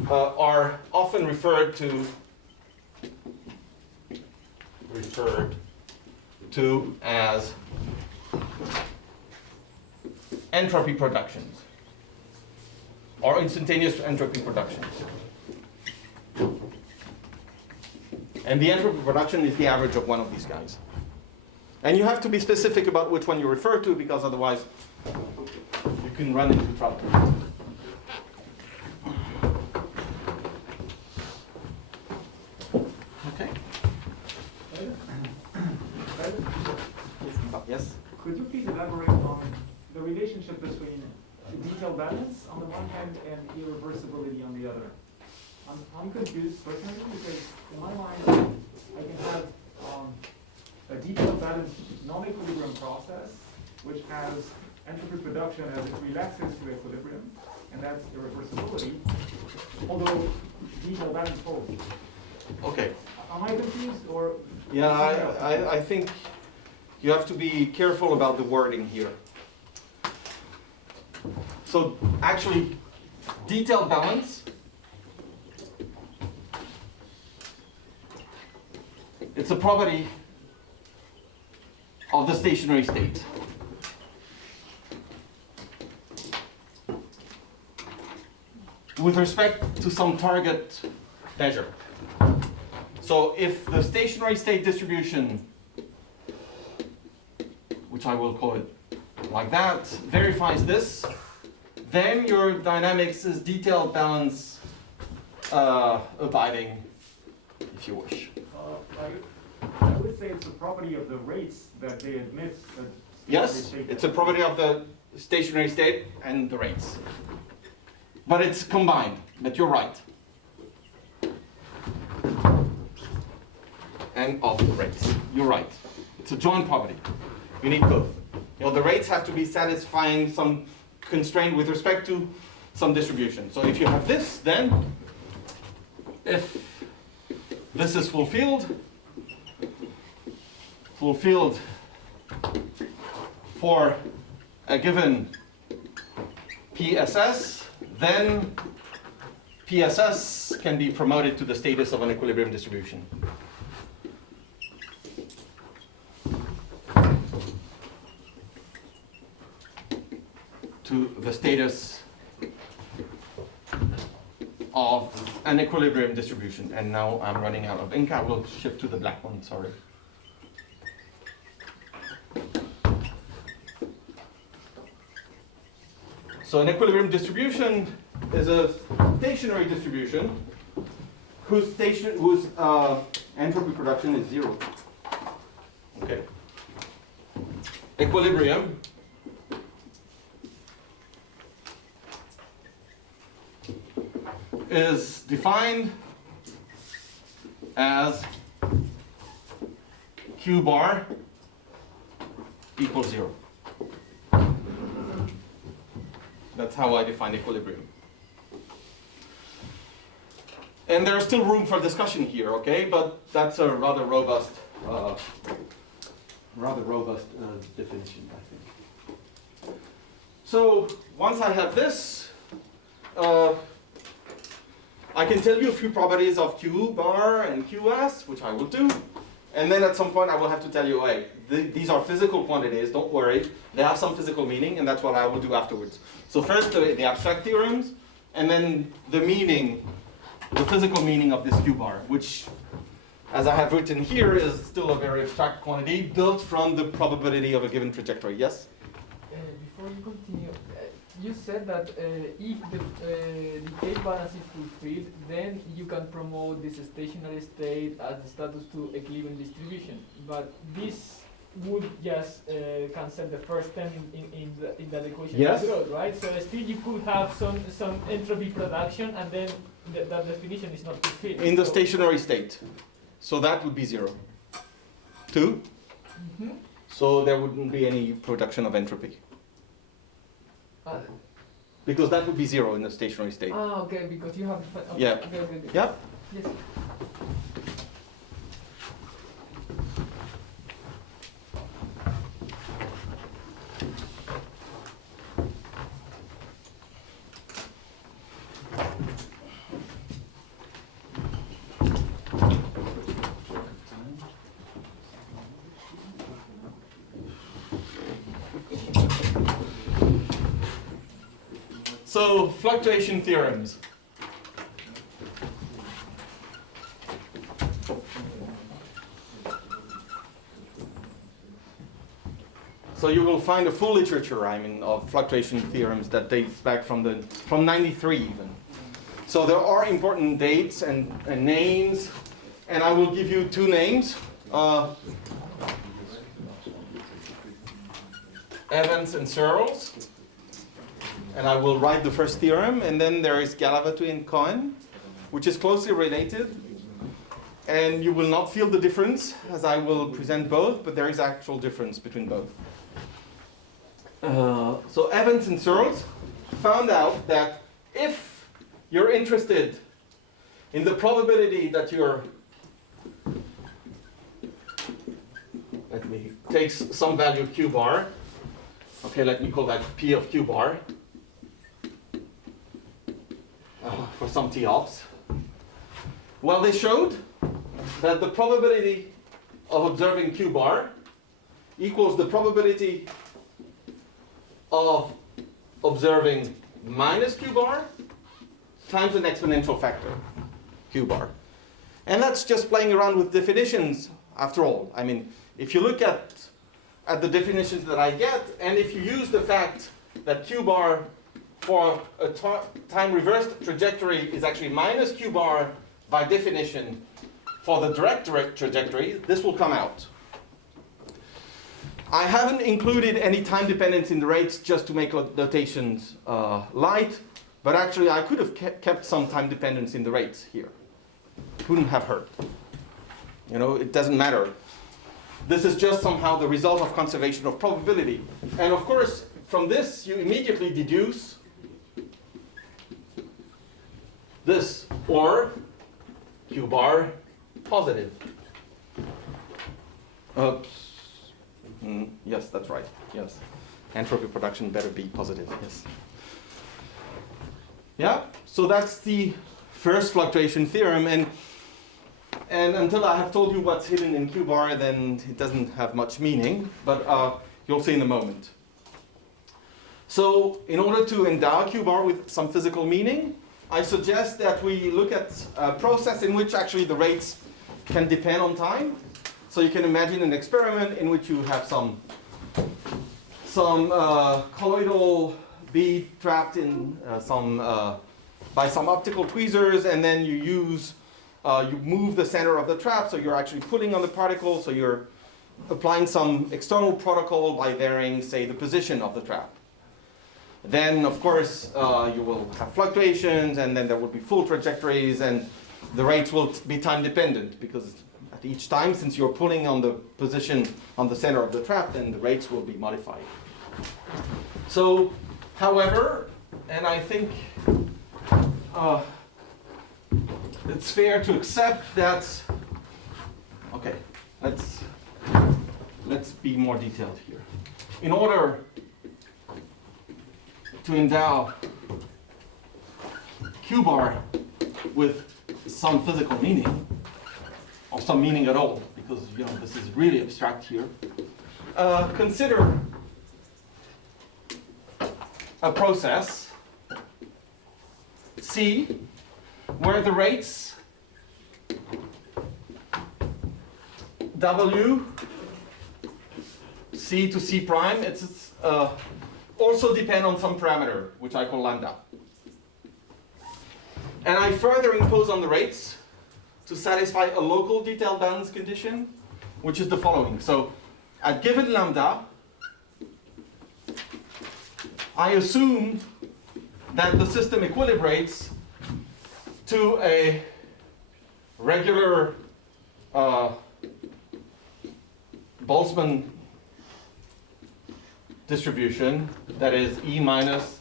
are often referred to as entropy productions or instantaneous entropy productions. And the entropy production is the average of one of these guys. And you have to be specific about which one you refer to, because otherwise you can run into trouble. Okay. Yes? Could you please elaborate on the relationship between detail balance on the one hand and irreversibility on the other? I'm confused personally because in my mind I can have a detail balanced non-equilibrium process which has entropy production as it relaxes to equilibrium, and that's irreversibility, although detail balance holds. Okay. Am I confused or? Yeah, I think you have to be careful about the wording here. So actually, detailed balance, it's a property of the stationary state. With respect to some target measure. So if the stationary state distribution, which I will call it like that, verifies this, then your dynamics is detailed balance abiding, if you wish. I would say it's a property of the rates that they admit. That Yes, it's a property of the stationary state and the rates. But it's combined, but you're right. And of the rates, you're right. It's a joint property. You need both. You know, the rates have to be satisfying some constraint with respect to some distribution. So if you have this, then if this is fulfilled for a given PSS, then PSS can be promoted to the status of an equilibrium distribution. To the status of an equilibrium distribution. And now I'm running out of ink. I will shift to the black one, sorry. So an equilibrium distribution is a stationary distribution whose entropy production is 0. Okay. Equilibrium is defined as Q bar equals 0. That's how I define equilibrium. And there's still room for discussion here, okay? But that's a rather robust definition, I think. So once I have this, I can tell you a few properties of Q bar and QS, which I will do. And then at some point I will have to tell you, hey, these are physical quantities, don't worry. They have some physical meaning, and that's what I will do afterwards. So first the abstract theorems, and then the meaning, the physical meaning of this Q bar, which, as I have written here, is still a very abstract quantity built from the probability of a given trajectory. Yes? Before you continue, you said that if the decay balance is fulfilled, then you can promote this stationary state as the status to equilibrium distribution. But this would just cancel the first term in that equation. Yes. Growth, right? So still you could have some entropy production, and then that definition is not fulfilled. in the So- stationary state. So that would be 0. 2. Mhm. So there wouldn't be any production of entropy. Uh, Because that would be 0 in the stationary state. okay, because you have. Okay, Yeah. okay. Yep. Yes. So fluctuation theorems. So you will find a full literature, I mean, of fluctuation theorems that dates back from 93 even. So there are important dates and names, and I will give you 2 names. Evans and Searles. And I will write the first theorem, and then there is Galavatu and Cohen, which is closely related. And you will not feel the difference, as I will present both, but there is actual difference between both. So Evans and Searles found out that if you're interested in the probability that let me take some value q bar. Okay, let me call that P of q bar. For some t ops. Well, they showed that the probability of observing q bar equals the probability of observing minus q bar times an exponential factor, q bar. And that's just playing around with definitions after all. I mean, if you look at the definitions that I get, and if you use the fact that q bar for a time reversed trajectory is actually minus q bar by definition for the direct trajectory, this will come out. I haven't included any time dependence in the rates just to make notations light, but actually I could have kept some time dependence in the rates here. Wouldn't have hurt. You know, it doesn't matter. This is just somehow the result of conservation of probability. And of course, from this you immediately deduce this, or q bar positive. Oops. Yes, that's right. Yes. Entropy production better be positive. Yes. Yeah, so that's the first fluctuation theorem, and until I have told you what's hidden in q bar, then it doesn't have much meaning, but you'll see in a moment. So in order to endow q bar with some physical meaning, I suggest that we look at a process in which actually the rates can depend on time. So you can imagine an experiment in which you have some colloidal bead trapped in by some optical tweezers, and then you move the center of the trap, so you're actually pulling on the particle, so you're applying some external protocol by varying, say, the position of the trap. Then, of course, you will have fluctuations, and then there will be full trajectories, and the rates will be time dependent, because at each time, since you're pulling on the position on the center of the trap, then the rates will be modified. So, however, and I think it's fair to accept that, okay, let's be more detailed here. In order to endow q bar with some physical meaning, or some meaning at all, because this is really abstract here, consider a process C where the rates W, C to C prime, it's also depend on some parameter, which I call lambda. And I further impose on the rates to satisfy a local detailed balance condition, which is the following. So at given lambda, I assume that the system equilibrates to a regular Boltzmann distribution, that is E minus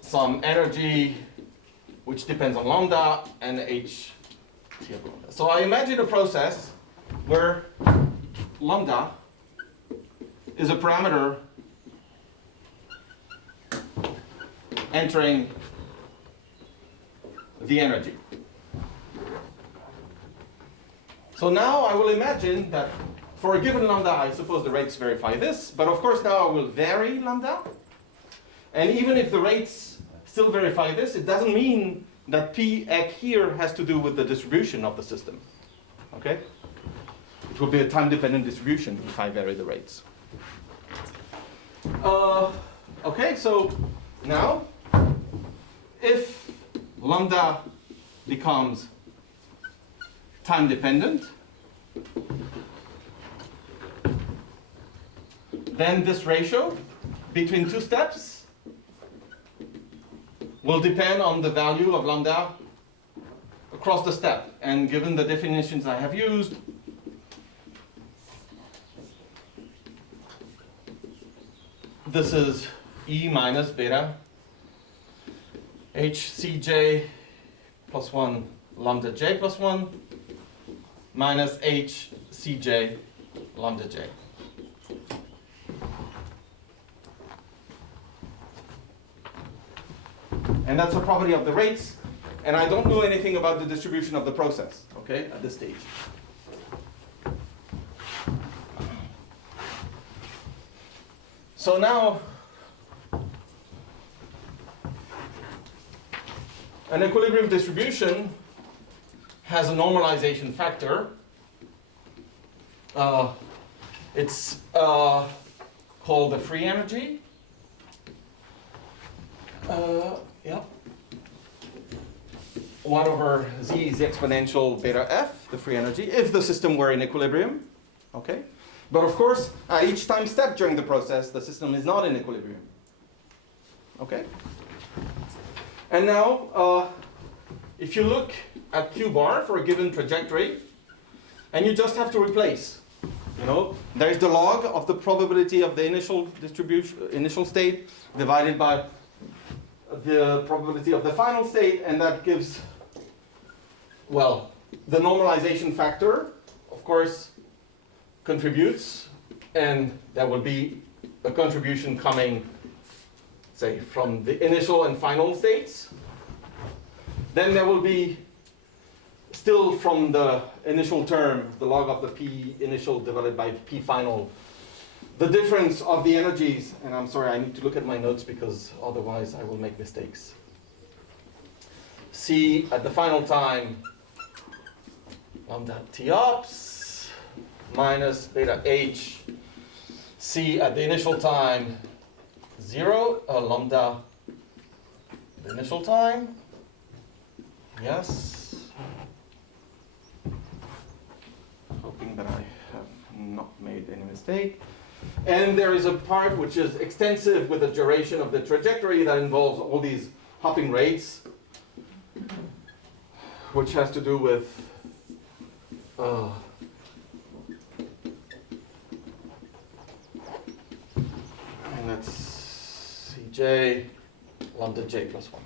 some energy which depends on lambda and h t of lambda. So I imagine a process where lambda is a parameter entering the energy. So now I will imagine that for a given lambda, I suppose the rates verify this, but of course now I will vary lambda. And even if the rates still verify this, it doesn't mean that P ec here has to do with the distribution of the system. Okay? It will be a time-dependent distribution if I vary the rates. Okay, so now if lambda becomes time-dependent, then this ratio between two steps will depend on the value of lambda across the step. And given the definitions I have used, this is E minus beta HCJ plus 1 lambda j plus 1 minus HCJ lambda j. And that's a property of the rates, and I don't know anything about the distribution of the process, okay, at this stage. So now, an equilibrium distribution has a normalization factor. It's called the free energy. Yeah. 1 over z is the exponential beta f, the free energy, if the system were in equilibrium. Okay? But of course, at each time step during the process, the system is not in equilibrium. Okay? And now, if you look at q bar for a given trajectory, and you just have to replace, you know, there's the log of the probability of the initial distribution, initial state, divided by the probability of the final state, and that gives, well, the normalization factor, of course, contributes, and there will be a contribution coming, say, from the initial and final states. Then there will be still from the initial term, the log of the P initial divided by P final, the difference of the energies, and I'm sorry, I need to look at my notes because otherwise I will make mistakes. C at the final time, lambda T ops, minus beta H, C at the initial time, 0, lambda the initial time, yes. Hoping that I have not made any mistake. And there is a part which is extensive with the duration of the trajectory that involves all these hopping rates, which has to do with and that's Cj lambda j plus 1.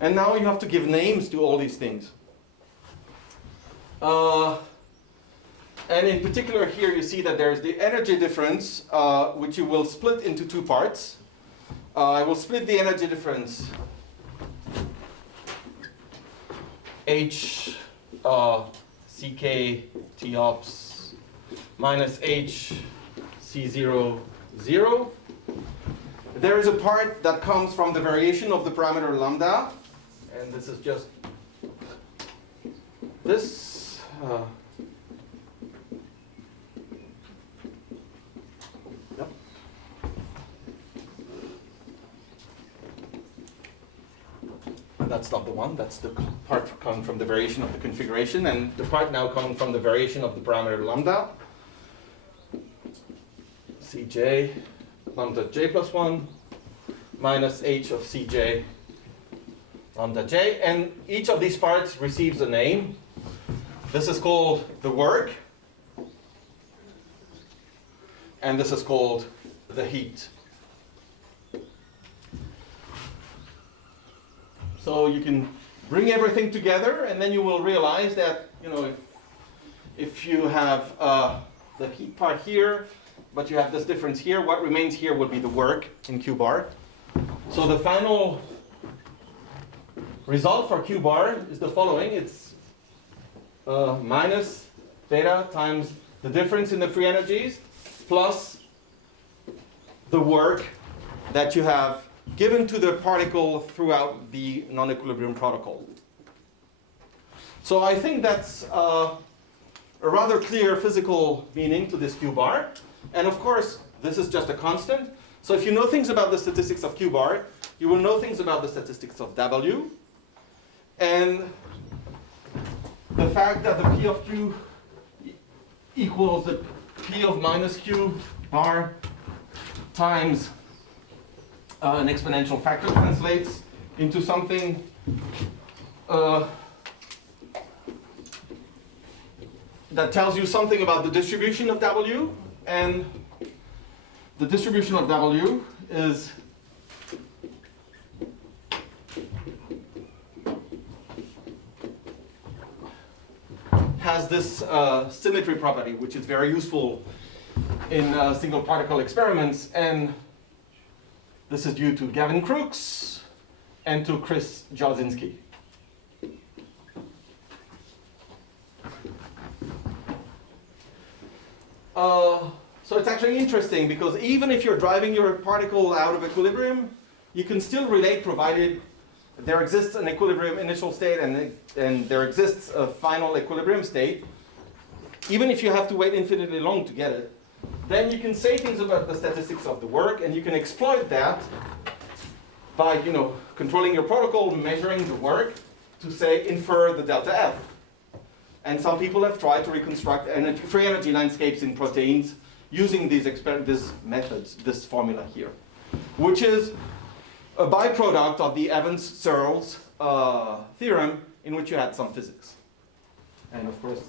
And now you have to give names to all these things. And in particular here you see that there's the energy difference, which you will split into two parts. I will split the energy difference H Ck T ops minus H C0 0. There is a part that comes from the variation of the parameter lambda, and this is just this. Yep. And that's not the one, that's the part coming from the variation of the configuration, and the part now coming from the variation of the parameter lambda. Cj lambda j plus 1 minus h of Cj lambda j. And each of these parts receives a name. This is called the work. And this is called the heat. So you can bring everything together, and then you will realize that, you know, if you have the heat part here, but you have this difference here, what remains here would be the work in Q bar. So the final result for Q bar is the following. It's minus theta times the difference in the free energies plus the work that you have given to the particle throughout the non-equilibrium protocol. So I think that's a rather clear physical meaning to this Q bar. And of course, this is just a constant. So if you know things about the statistics of Q bar, you will know things about the statistics of W. And the fact that the P of Q equals the P of minus Q bar times an exponential factor translates into something that tells you something about the distribution of W. And the distribution of W is has this symmetry property, which is very useful in single particle experiments. And this is due to Gavin Crooks and to Chris Jasinski. So it's actually interesting because even if you're driving your particle out of equilibrium, you can still relate provided there exists an equilibrium initial state and there exists a final equilibrium state. Even if you have to wait infinitely long to get it, then you can say things about the statistics of the work, and you can exploit that by, you know, controlling your protocol, measuring the work to say infer the delta F. And some people have tried to reconstruct free energy landscapes in proteins using these methods, this formula here, which is a byproduct of the Evans-Searles theorem in which you had some physics. And of course,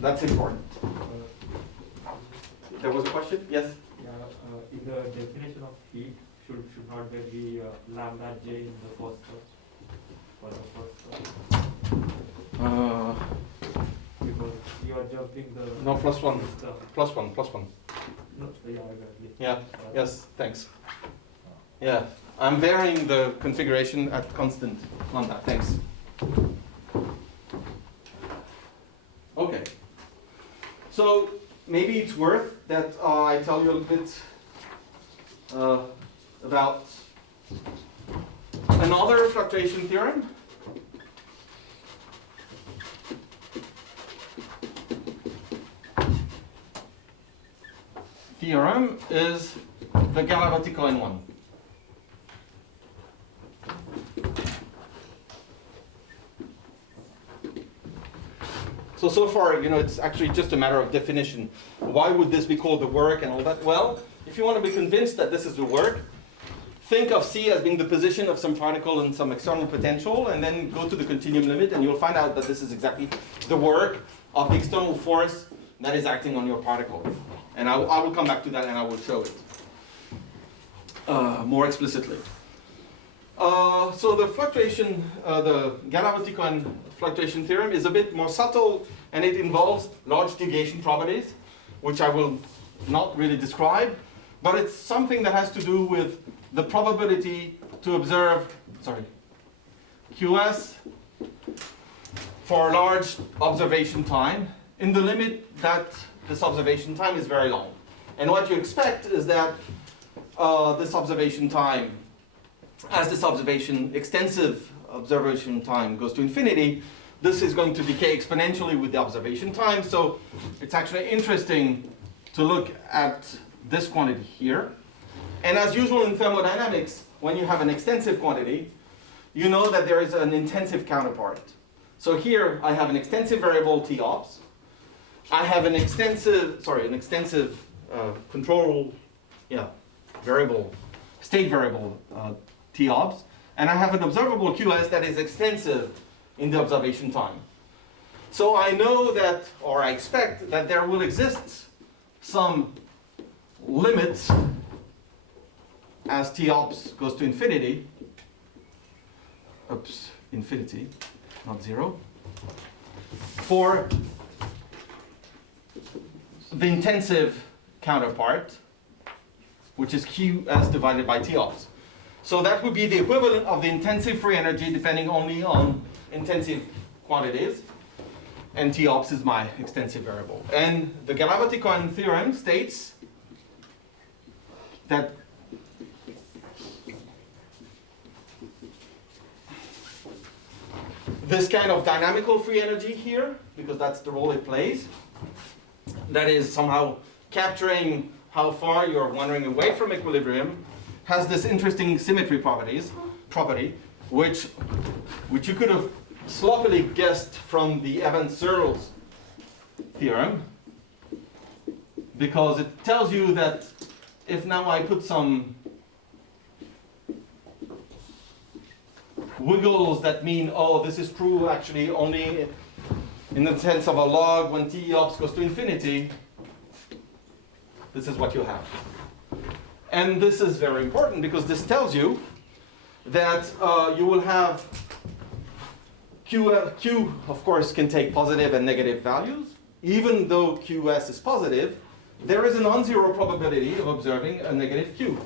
that's important. There was a question? Yes? Yeah, in the definition of heat, should not there be lambda j in the first term? For the first term? Because you are jumping the... No, plus one. Stuff. Plus one, plus one. No, yeah, exactly. Yeah, yes, thanks. Yeah, I'm varying the configuration at constant lambda, thanks. Okay. So maybe it's worth that I tell you a little bit about another fluctuation theorem. Theorem is the Galavati-Cohen one. So far, you know, it's actually just a matter of definition. Why would this be called the work and all that? Well, if you want to be convinced that this is the work, think of C as being the position of some particle in some external potential, and then go to the continuum limit, and you'll find out that this is exactly the work of the external force that is acting on your particle. And I will come back to that, and I will show it more explicitly. So the fluctuation, the Galavati-Cohen fluctuation theorem is a bit more subtle, and it involves large deviation properties, which I will not really describe, but it's something that has to do with the probability to observe, QS for a large observation time in the limit that this observation time is very long. And what you expect is that this observation time, as this extensive observation time goes to infinity, this is going to decay exponentially with the observation time. So it's actually interesting to look at this quantity here. And as usual in thermodynamics, when you have an extensive quantity, you know that there is an intensive counterpart. So here I have an extensive variable T ops. I have an extensive control variable state variable TOBS, and I have an observable QS that is extensive in the observation time. So I know that, or I expect that there will exist some limit as TOBS goes to infinity. Oops, infinity, not 0. For the intensive counterpart, which is QS divided by TOBS. So that would be the equivalent of the intensive free energy depending only on intensive quantities. And TOBS is my extensive variable. And the Galavati-Cohen theorem states that this kind of dynamical free energy here, because that's the role it plays, that is somehow capturing how far you're wandering away from equilibrium, has this interesting symmetry property, which you could have sloppily guessed from the Evans-Searles theorem, because it tells you that if now I put some wiggles that mean, oh, this is true actually only in the sense of a log when TOBS goes to infinity, this is what you have. And this is very important because this tells you that you will have Q, of course, can take positive and negative values. Even though QS is positive, there is a non-zero probability of observing a negative Q.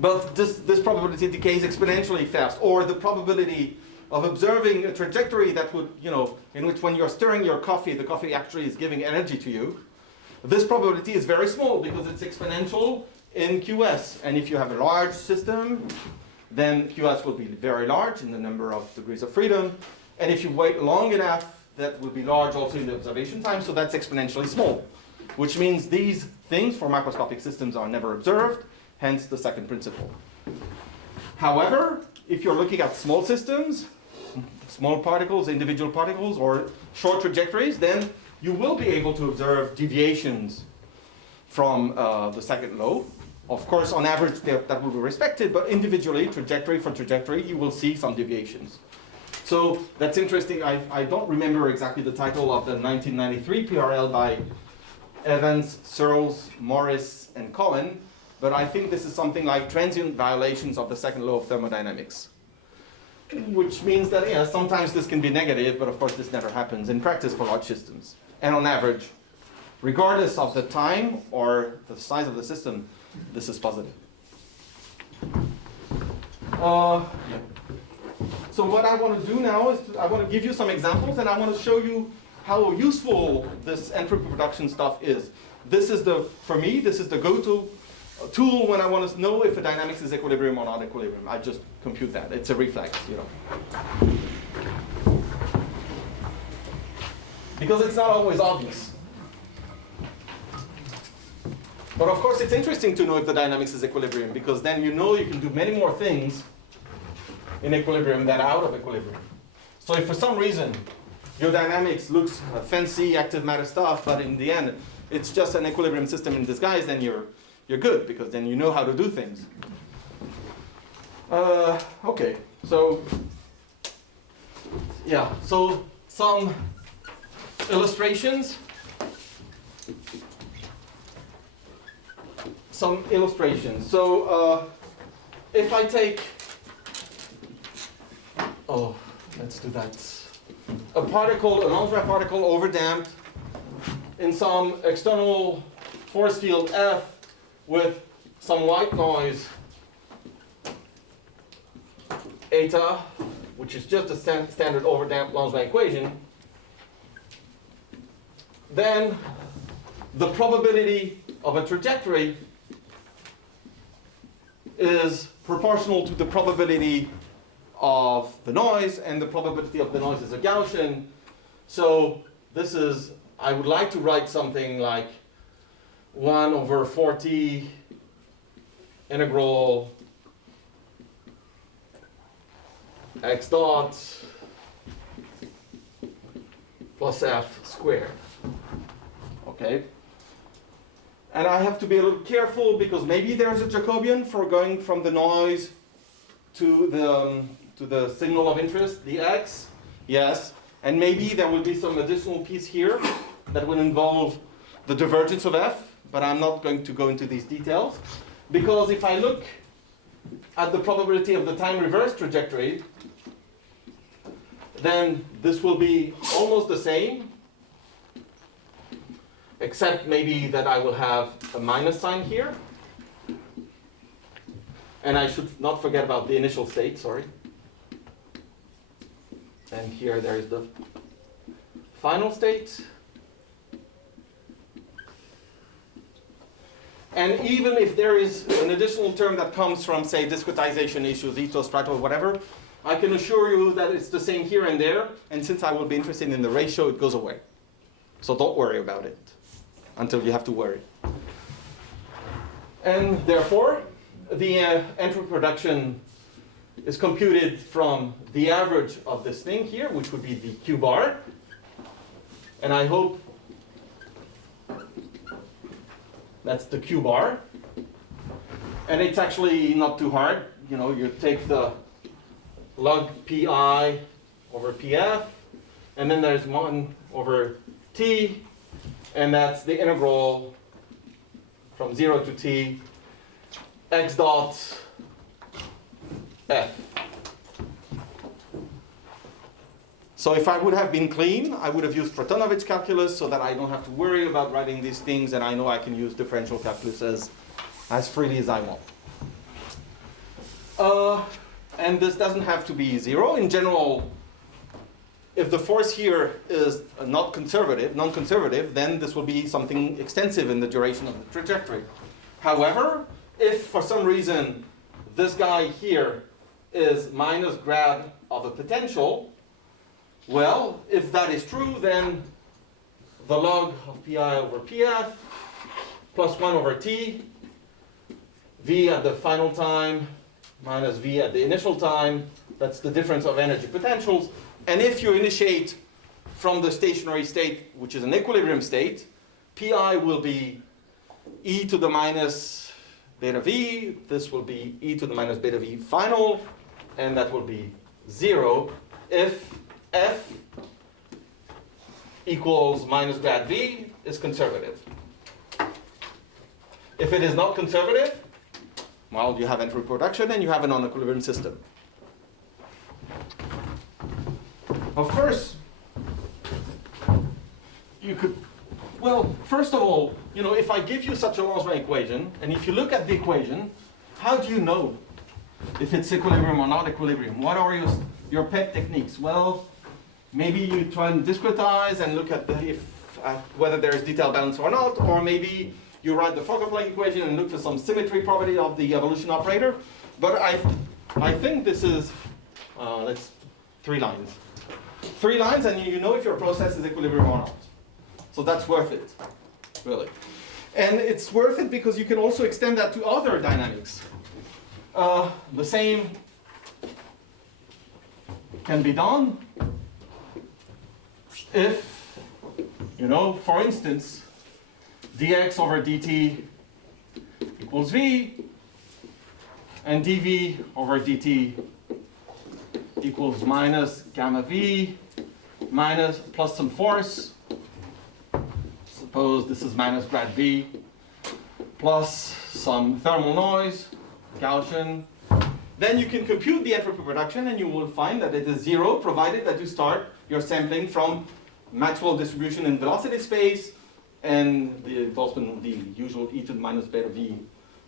But this probability decays exponentially fast, or the probability of observing a trajectory that would, in which when you're stirring your coffee, the coffee actually is giving energy to you. This probability is very small because it's exponential in QS. And if you have a large system, then QS will be very large in the number of degrees of freedom. And if you wait long enough, that will be large also in the observation time, so that's exponentially small. Which means these things for macroscopic systems are never observed, hence the second principle. However, if you're looking at small systems, small particles, individual particles, or short trajectories, then you will be able to observe deviations from the second law. Of course, on average, that will be respected, but individually, trajectory for trajectory, you will see some deviations. So that's interesting. I don't remember exactly the title of the 1993 PRL by Evans, Searles, Morris, and Cohen, but I think this is something like transient violations of the second law of thermodynamics. Which means that, yeah, sometimes this can be negative, but of course this never happens in practice for large systems. And on average, regardless of the time or the size of the system, this is positive. So what I want to do now is I want to give you some examples, and I want to show you how useful this entropy production stuff is. This is for me, this is the go-to tool when I want to know if a dynamics is equilibrium or not equilibrium. I just compute that. It's a reflex, Because it's not always obvious. But of course, it's interesting to know if the dynamics is equilibrium, because then you can do many more things in equilibrium than out of equilibrium. So if for some reason your dynamics looks fancy active matter stuff, but in the end it's just an equilibrium system in disguise, then you're good, because then you know how to do things. Okay, so yeah, so some illustrations. So if I take, let's do that. A particle, an Langevin particle overdamped in some external force field F with some white noise eta, which is just a standard overdamped Langevin equation, then the probability of a trajectory is proportional to the probability of the noise, and the probability of the noise is a Gaussian. So this is, I would like to write something like 1/40 integral x dot plus f squared. Okay? And I have to be a little careful because maybe there's a Jacobian for going from the noise to the signal of interest, the x. Yes. And maybe there will be some additional piece here that will involve the divergence of f, but I'm not going to go into these details. Because if I look at the probability of the time reverse trajectory, then this will be almost the same, except maybe that I will have a minus sign here. And I should not forget about the initial state, sorry. And here there is the final state. And even if there is an additional term that comes from, say, discretization issues, ethos, strato, whatever, I can assure you that it's the same here and there. And since I will be interested in the ratio, it goes away. So don't worry about it until you have to worry. And therefore, the entropy production is computed from the average of this thing here, which would be the Q bar. And I hope that's the Q bar. And it's actually not too hard. You know, you take the log pi over pf, and then there's 1 over t, and that's the integral from 0 to t x dot f. So if I would have been clean, I would have used Protonovich calculus so that I don't have to worry about writing these things, and I know I can use differential calculus as freely as I want. And this doesn't have to be 0. In general, if the force here is not conservative, non-conservative, then this will be something extensive in the duration of the trajectory. However, if for some reason this guy here is minus grad of a potential, well, if that is true, then the log of pi over pf plus 1 over t, v at the final time minus v at the initial time, that's the difference of energy potentials. And if you initiate from the stationary state, which is an equilibrium state, pi will be e to the minus beta v, this will be e to the minus beta v final, and that will be 0 if f equals minus grad v is conservative. If it is not conservative, well, you have entropy production and you have a non-equilibrium system. Of course, you could, well, first of all, you know, if I give you such a Langevin equation, and if you look at the equation, how do you know if it's equilibrium or not equilibrium? What are your pet techniques? Well, maybe you try and discretize and look at whether there is detailed balance or not, or maybe you write the Fokker-Planck equation and look for some symmetry property of the evolution operator. But I think this is, let's 3 lines. 3 lines, and you know if your process is equilibrium or not. So that's worth it, really. And it's worth it because you can also extend that to other dynamics. The same can be done if, you know, for instance, dx over dt equals v, and dv over dt equals minus gamma v minus plus some force. Suppose this is minus grad v plus some thermal noise, Gaussian. Then you can compute the entropy production and you will find that it is 0 provided that you start your sampling from Maxwell distribution in velocity space and the Boltzmann, the usual e to the minus beta v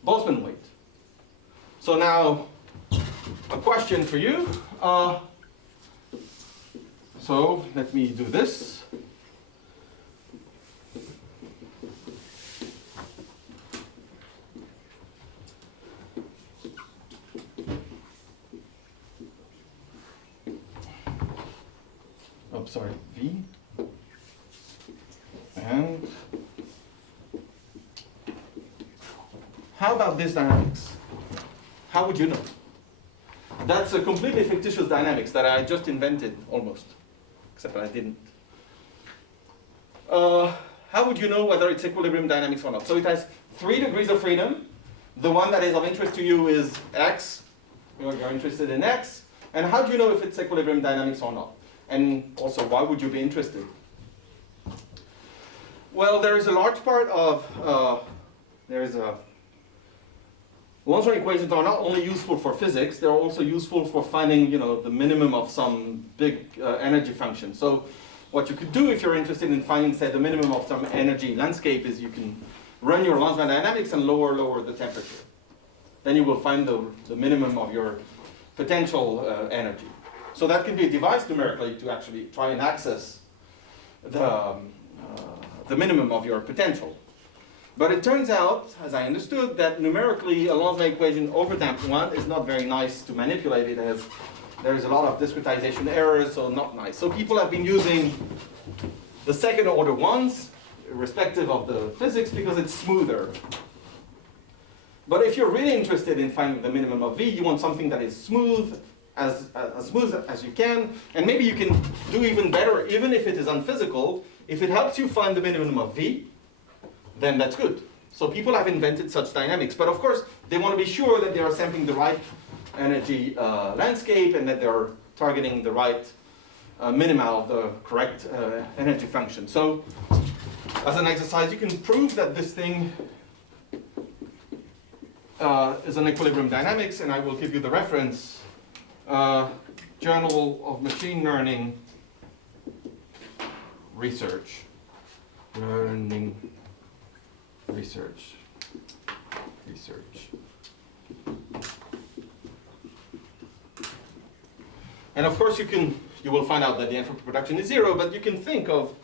Boltzmann weight. So now, a question for you. So let me do this. Oh, sorry, v. And how about this dynamics? How would you know? That's a completely fictitious dynamics that I just invented, almost, except that I didn't. How would you know whether it's equilibrium dynamics or not? So it has 3 degrees of freedom. The one that is of interest to you is x. You're interested in x. And how do you know if it's equilibrium dynamics or not? And also, why would you be interested? Well, there is a large part of, Lorentz equations are not only useful for physics, they're also useful for finding, the minimum of some big energy function. So what you could do if you're interested in finding, say, the minimum of some energy landscape is you can run your Lorentz dynamics and lower the temperature. Then you will find the minimum of your potential energy. So that can be a device numerically to actually try and access the minimum of your potential. But it turns out, as I understood, that numerically a Lorentz equation over damped 1 is not very nice to manipulate. There is a lot of discretization errors, so not nice. So people have been using the second order ones, irrespective of the physics, because it's smoother. But if you're really interested in finding the minimum of V, you want something that is smooth, as smooth as you can, and maybe you can do even better, even if it is unphysical. If it helps you find the minimum of V, then that's good. So people have invented such dynamics, but of course they want to be sure that they are sampling the right energy landscape and that they're targeting the right minima of the correct energy function. So as an exercise, you can prove that this thing is an equilibrium dynamics, and I will give you the reference, Journal of Machine Learning Research. Research. And of course you will find out that the entropy production is 0, but you can think of,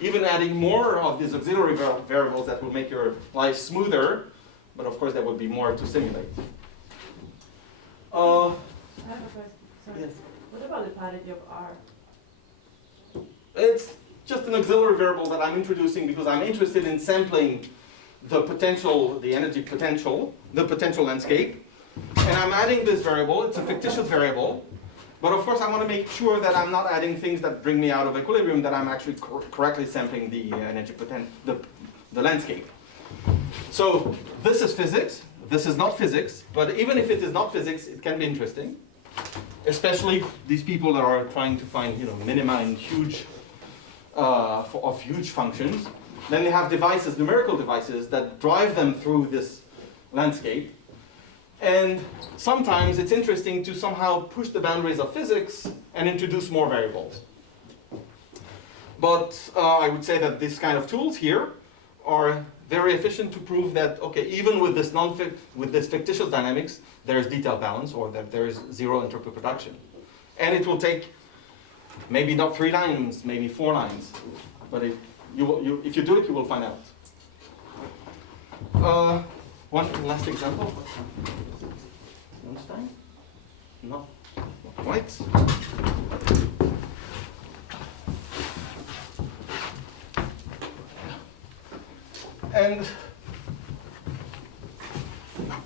even adding more of these auxiliary variables that will make your life smoother, but of course there would be more to simulate. I have a question. Sorry. Yes. What about the parity of R? It's just an auxiliary variable that I'm introducing because I'm interested in sampling the potential, the energy potential, the potential landscape. And I'm adding this variable. It's a fictitious variable. But of course I want to make sure that I'm not adding things that bring me out of equilibrium, that I'm actually correctly sampling the energy potential, the landscape. So this is physics. This is not physics. But even if it is not physics, it can be interesting. Especially these people that are trying to find, minima in huge of huge functions. Then they have devices, numerical devices, that drive them through this landscape. And sometimes it's interesting to somehow push the boundaries of physics and introduce more variables. But I would say that these kind of tools here are very efficient to prove that, okay, even with this fictitious dynamics, there is detail balance, or that there is 0 entropy production. And it will take maybe not 3 lines, maybe 4 lines. But if you do it, you will find out. One last example. Einstein? No, not quite. And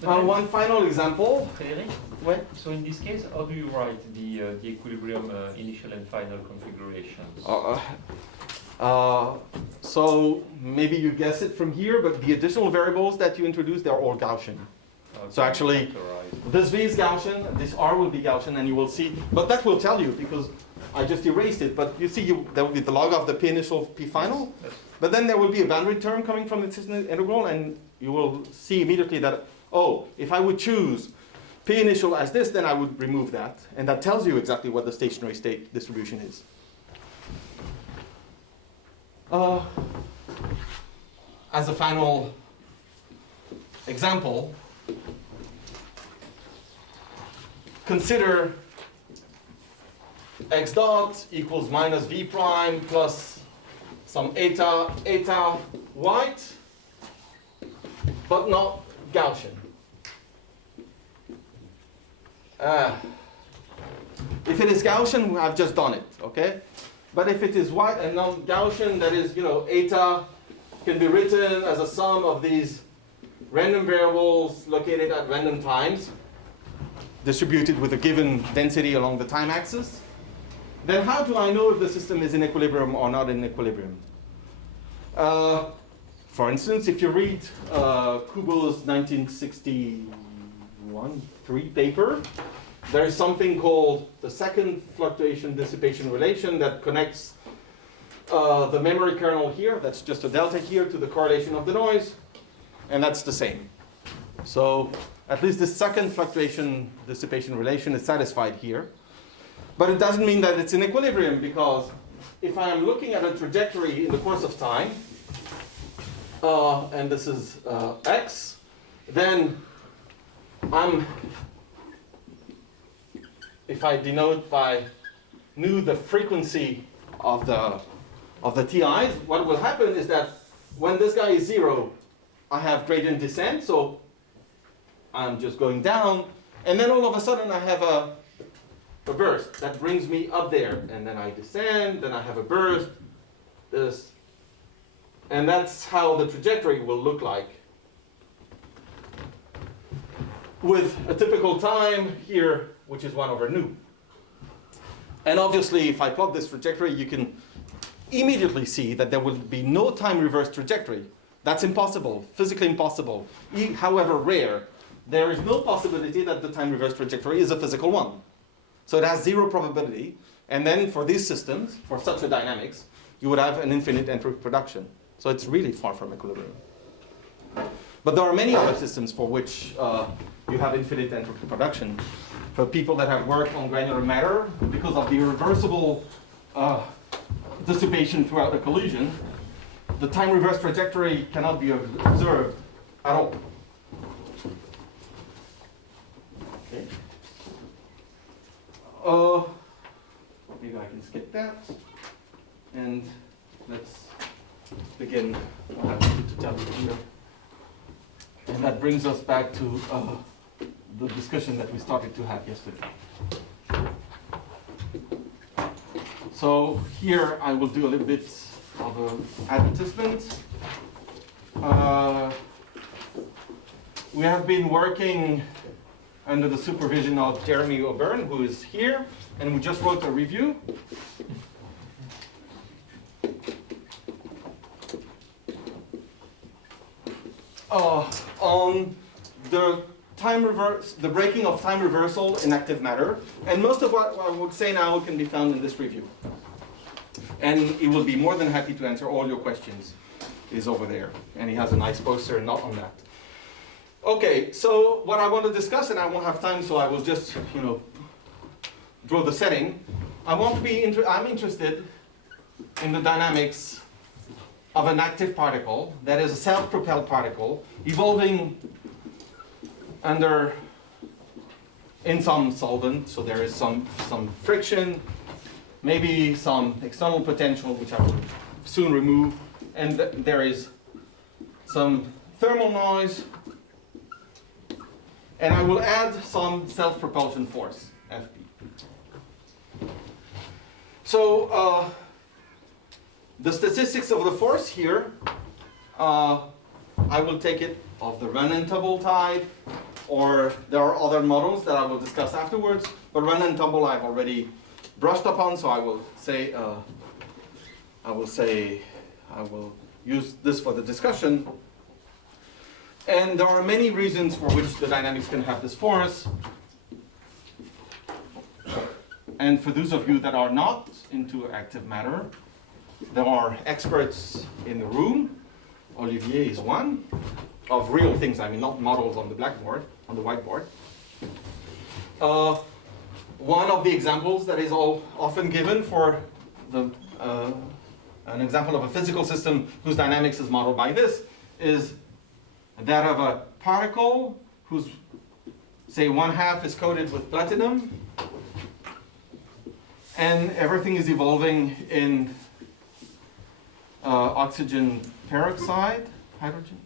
one final example. Frédéric? What? So in this case, how do you write the equilibrium initial and final configurations? So maybe you guess it from here, but the additional variables that you introduce, they're all Gaussian. Okay, So actually, factorized. this V is Gaussian, this R will be Gaussian, and you will see, but that will tell you because I just erased it, but you see there will be the log of the P initial, P final, Yes. but then there will be a boundary term coming from the system integral, and you will see immediately that, oh, if I would choose P initial as this, then I would remove that, and that tells you exactly what the stationary state distribution is. As a final example, consider x dot equals minus v prime plus some eta white, but not Gaussian. If it is Gaussian, I've just done it, okay? But if it is white and non-Gaussian, that is, eta can be written as a sum of these random variables located at random times, distributed with a given density along the time axis. Then how do I know if the system is in equilibrium or not in equilibrium? For instance, if you read Kubo's 1961-3 paper, there is something called the second fluctuation dissipation relation that connects the memory kernel here, that's just a delta here, to the correlation of the noise, and that's the same. So at least the second fluctuation dissipation relation is satisfied here. But it doesn't mean that it's in equilibrium, because if I am looking at a trajectory in the course of time, and this is x, then if I denote by nu the frequency of the TIs, what will happen is that when this guy is 0, I have gradient descent, so I'm just going down, and then all of a sudden I have a burst that brings me up there, and then I descend, then I have a burst, this, and that's how the trajectory will look like. With a typical time here, which is 1 over nu. And obviously, if I plot this trajectory, you can immediately see that there will be no time reverse trajectory. That's impossible, physically impossible. However rare, there is no possibility that the time reverse trajectory is a physical one. So it has 0 probability. And then for these systems, for such a dynamics, you would have an infinite entropy production. So it's really far from equilibrium. But there are many other systems for which you have infinite entropy production. For people that have worked on granular matter, because of the irreversible dissipation throughout the collision, the time reverse trajectory cannot be observed at all. Okay. Maybe I can skip that. And let's begin what I wanted to tell you here. And that brings us back to the discussion that we started to have yesterday. So here I will do a little bit of an advertisement. We have been working under the supervision of Jeremy O'Byrne, who is here, and we just wrote a review. On the the breaking of time reversal in active matter, and most of what I would say now can be found in this review. And he will be more than happy to answer all your questions. Is over there, and he has a nice poster not on that. Okay, so what I want to discuss, and I won't have time, so I will just draw the setting. I'm interested in the dynamics of an active particle, that is a self-propelled particle, evolving in some solvent, so there is some friction, maybe some external potential, which I will soon remove, and there is some thermal noise, and I will add some self-propulsion force, FP. So the statistics of the force here, I will take it of the run-and-tumble type, or there are other models that I will discuss afterwards, but run-and-tumble I've already brushed upon, so I will use this for the discussion. And there are many reasons for which the dynamics can have this force. And for those of you that are not into active matter, there are experts in the room. Olivier is one, of real things, I mean not models on the blackboard, on the whiteboard. One of the examples that is often given for an example of a physical system whose dynamics is modeled by this is that of a particle whose, say, 1/2 is coated with platinum, and everything is evolving in oxygen peroxide, hydrogen?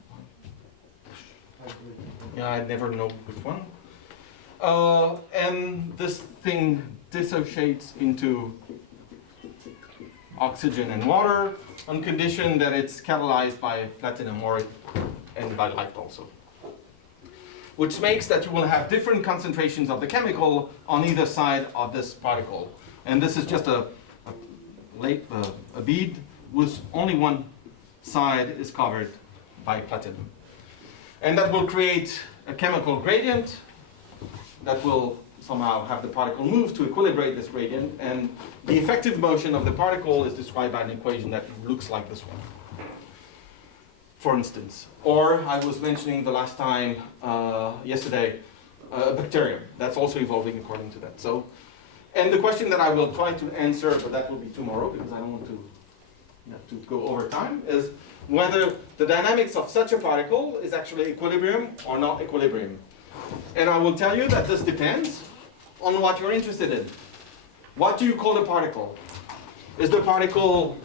Yeah, I never know which one. And this thing dissociates into oxygen and water on condition that it's catalyzed by platinum and by light also. Which makes that you will have different concentrations of the chemical on either side of this particle. And this is just a bead whose only one side is covered by platinum. And that will create a chemical gradient that will somehow have the particle move to equilibrate this gradient, and the effective motion of the particle is described by an equation that looks like this one, for instance. Or I was mentioning the last time, yesterday, a bacterium. That's also evolving according to that. So, and the question that I will try to answer, but that will be tomorrow because I don't want to go over time, is whether the dynamics of such a particle is actually equilibrium or not equilibrium. And I will tell you that this depends on what you're interested in. What do you call a particle? Is the particle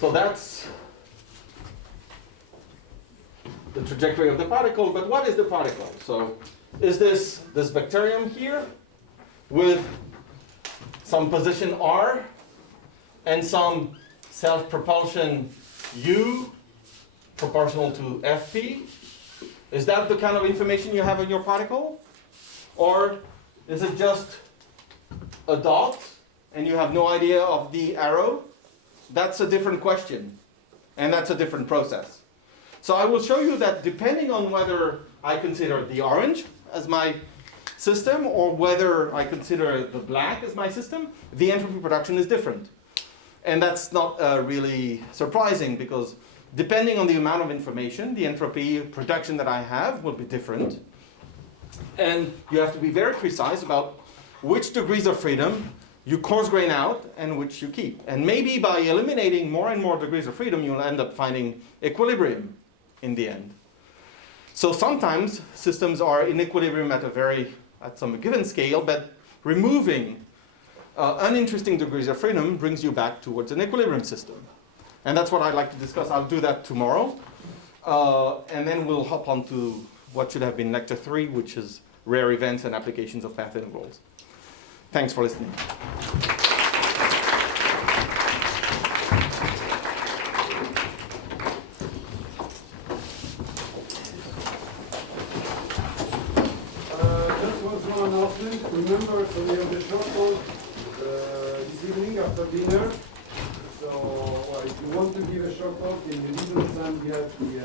so that's the trajectory of the particle, but what is the particle? So is this bacterium here with some position R and some self-propulsion U proportional to Fp? Is that the kind of information you have in your particle? Or is it just a dot and you have no idea of the arrow? That's a different question, and that's a different process. So I will show you that depending on whether I consider the orange as my system or whether I consider the black as my system, the entropy production is different. And that's not really surprising because depending on the amount of information, the entropy production that I have will be different. And you have to be very precise about which degrees of freedom you coarse grain out and which you keep. And maybe by eliminating more and more degrees of freedom, you'll end up finding equilibrium in the end. So sometimes systems are in equilibrium at some given scale, but removing uninteresting degrees of freedom brings you back towards an equilibrium system. And that's what I'd like to discuss. I'll do that tomorrow. And then we'll hop on to what should have been lecture 3, which is rare events and applications of path integrals. Thanks for listening. Just one small announcement. Remember, so we have the short code this evening after dinner. So if you want to give a short talk and you didn't send yet the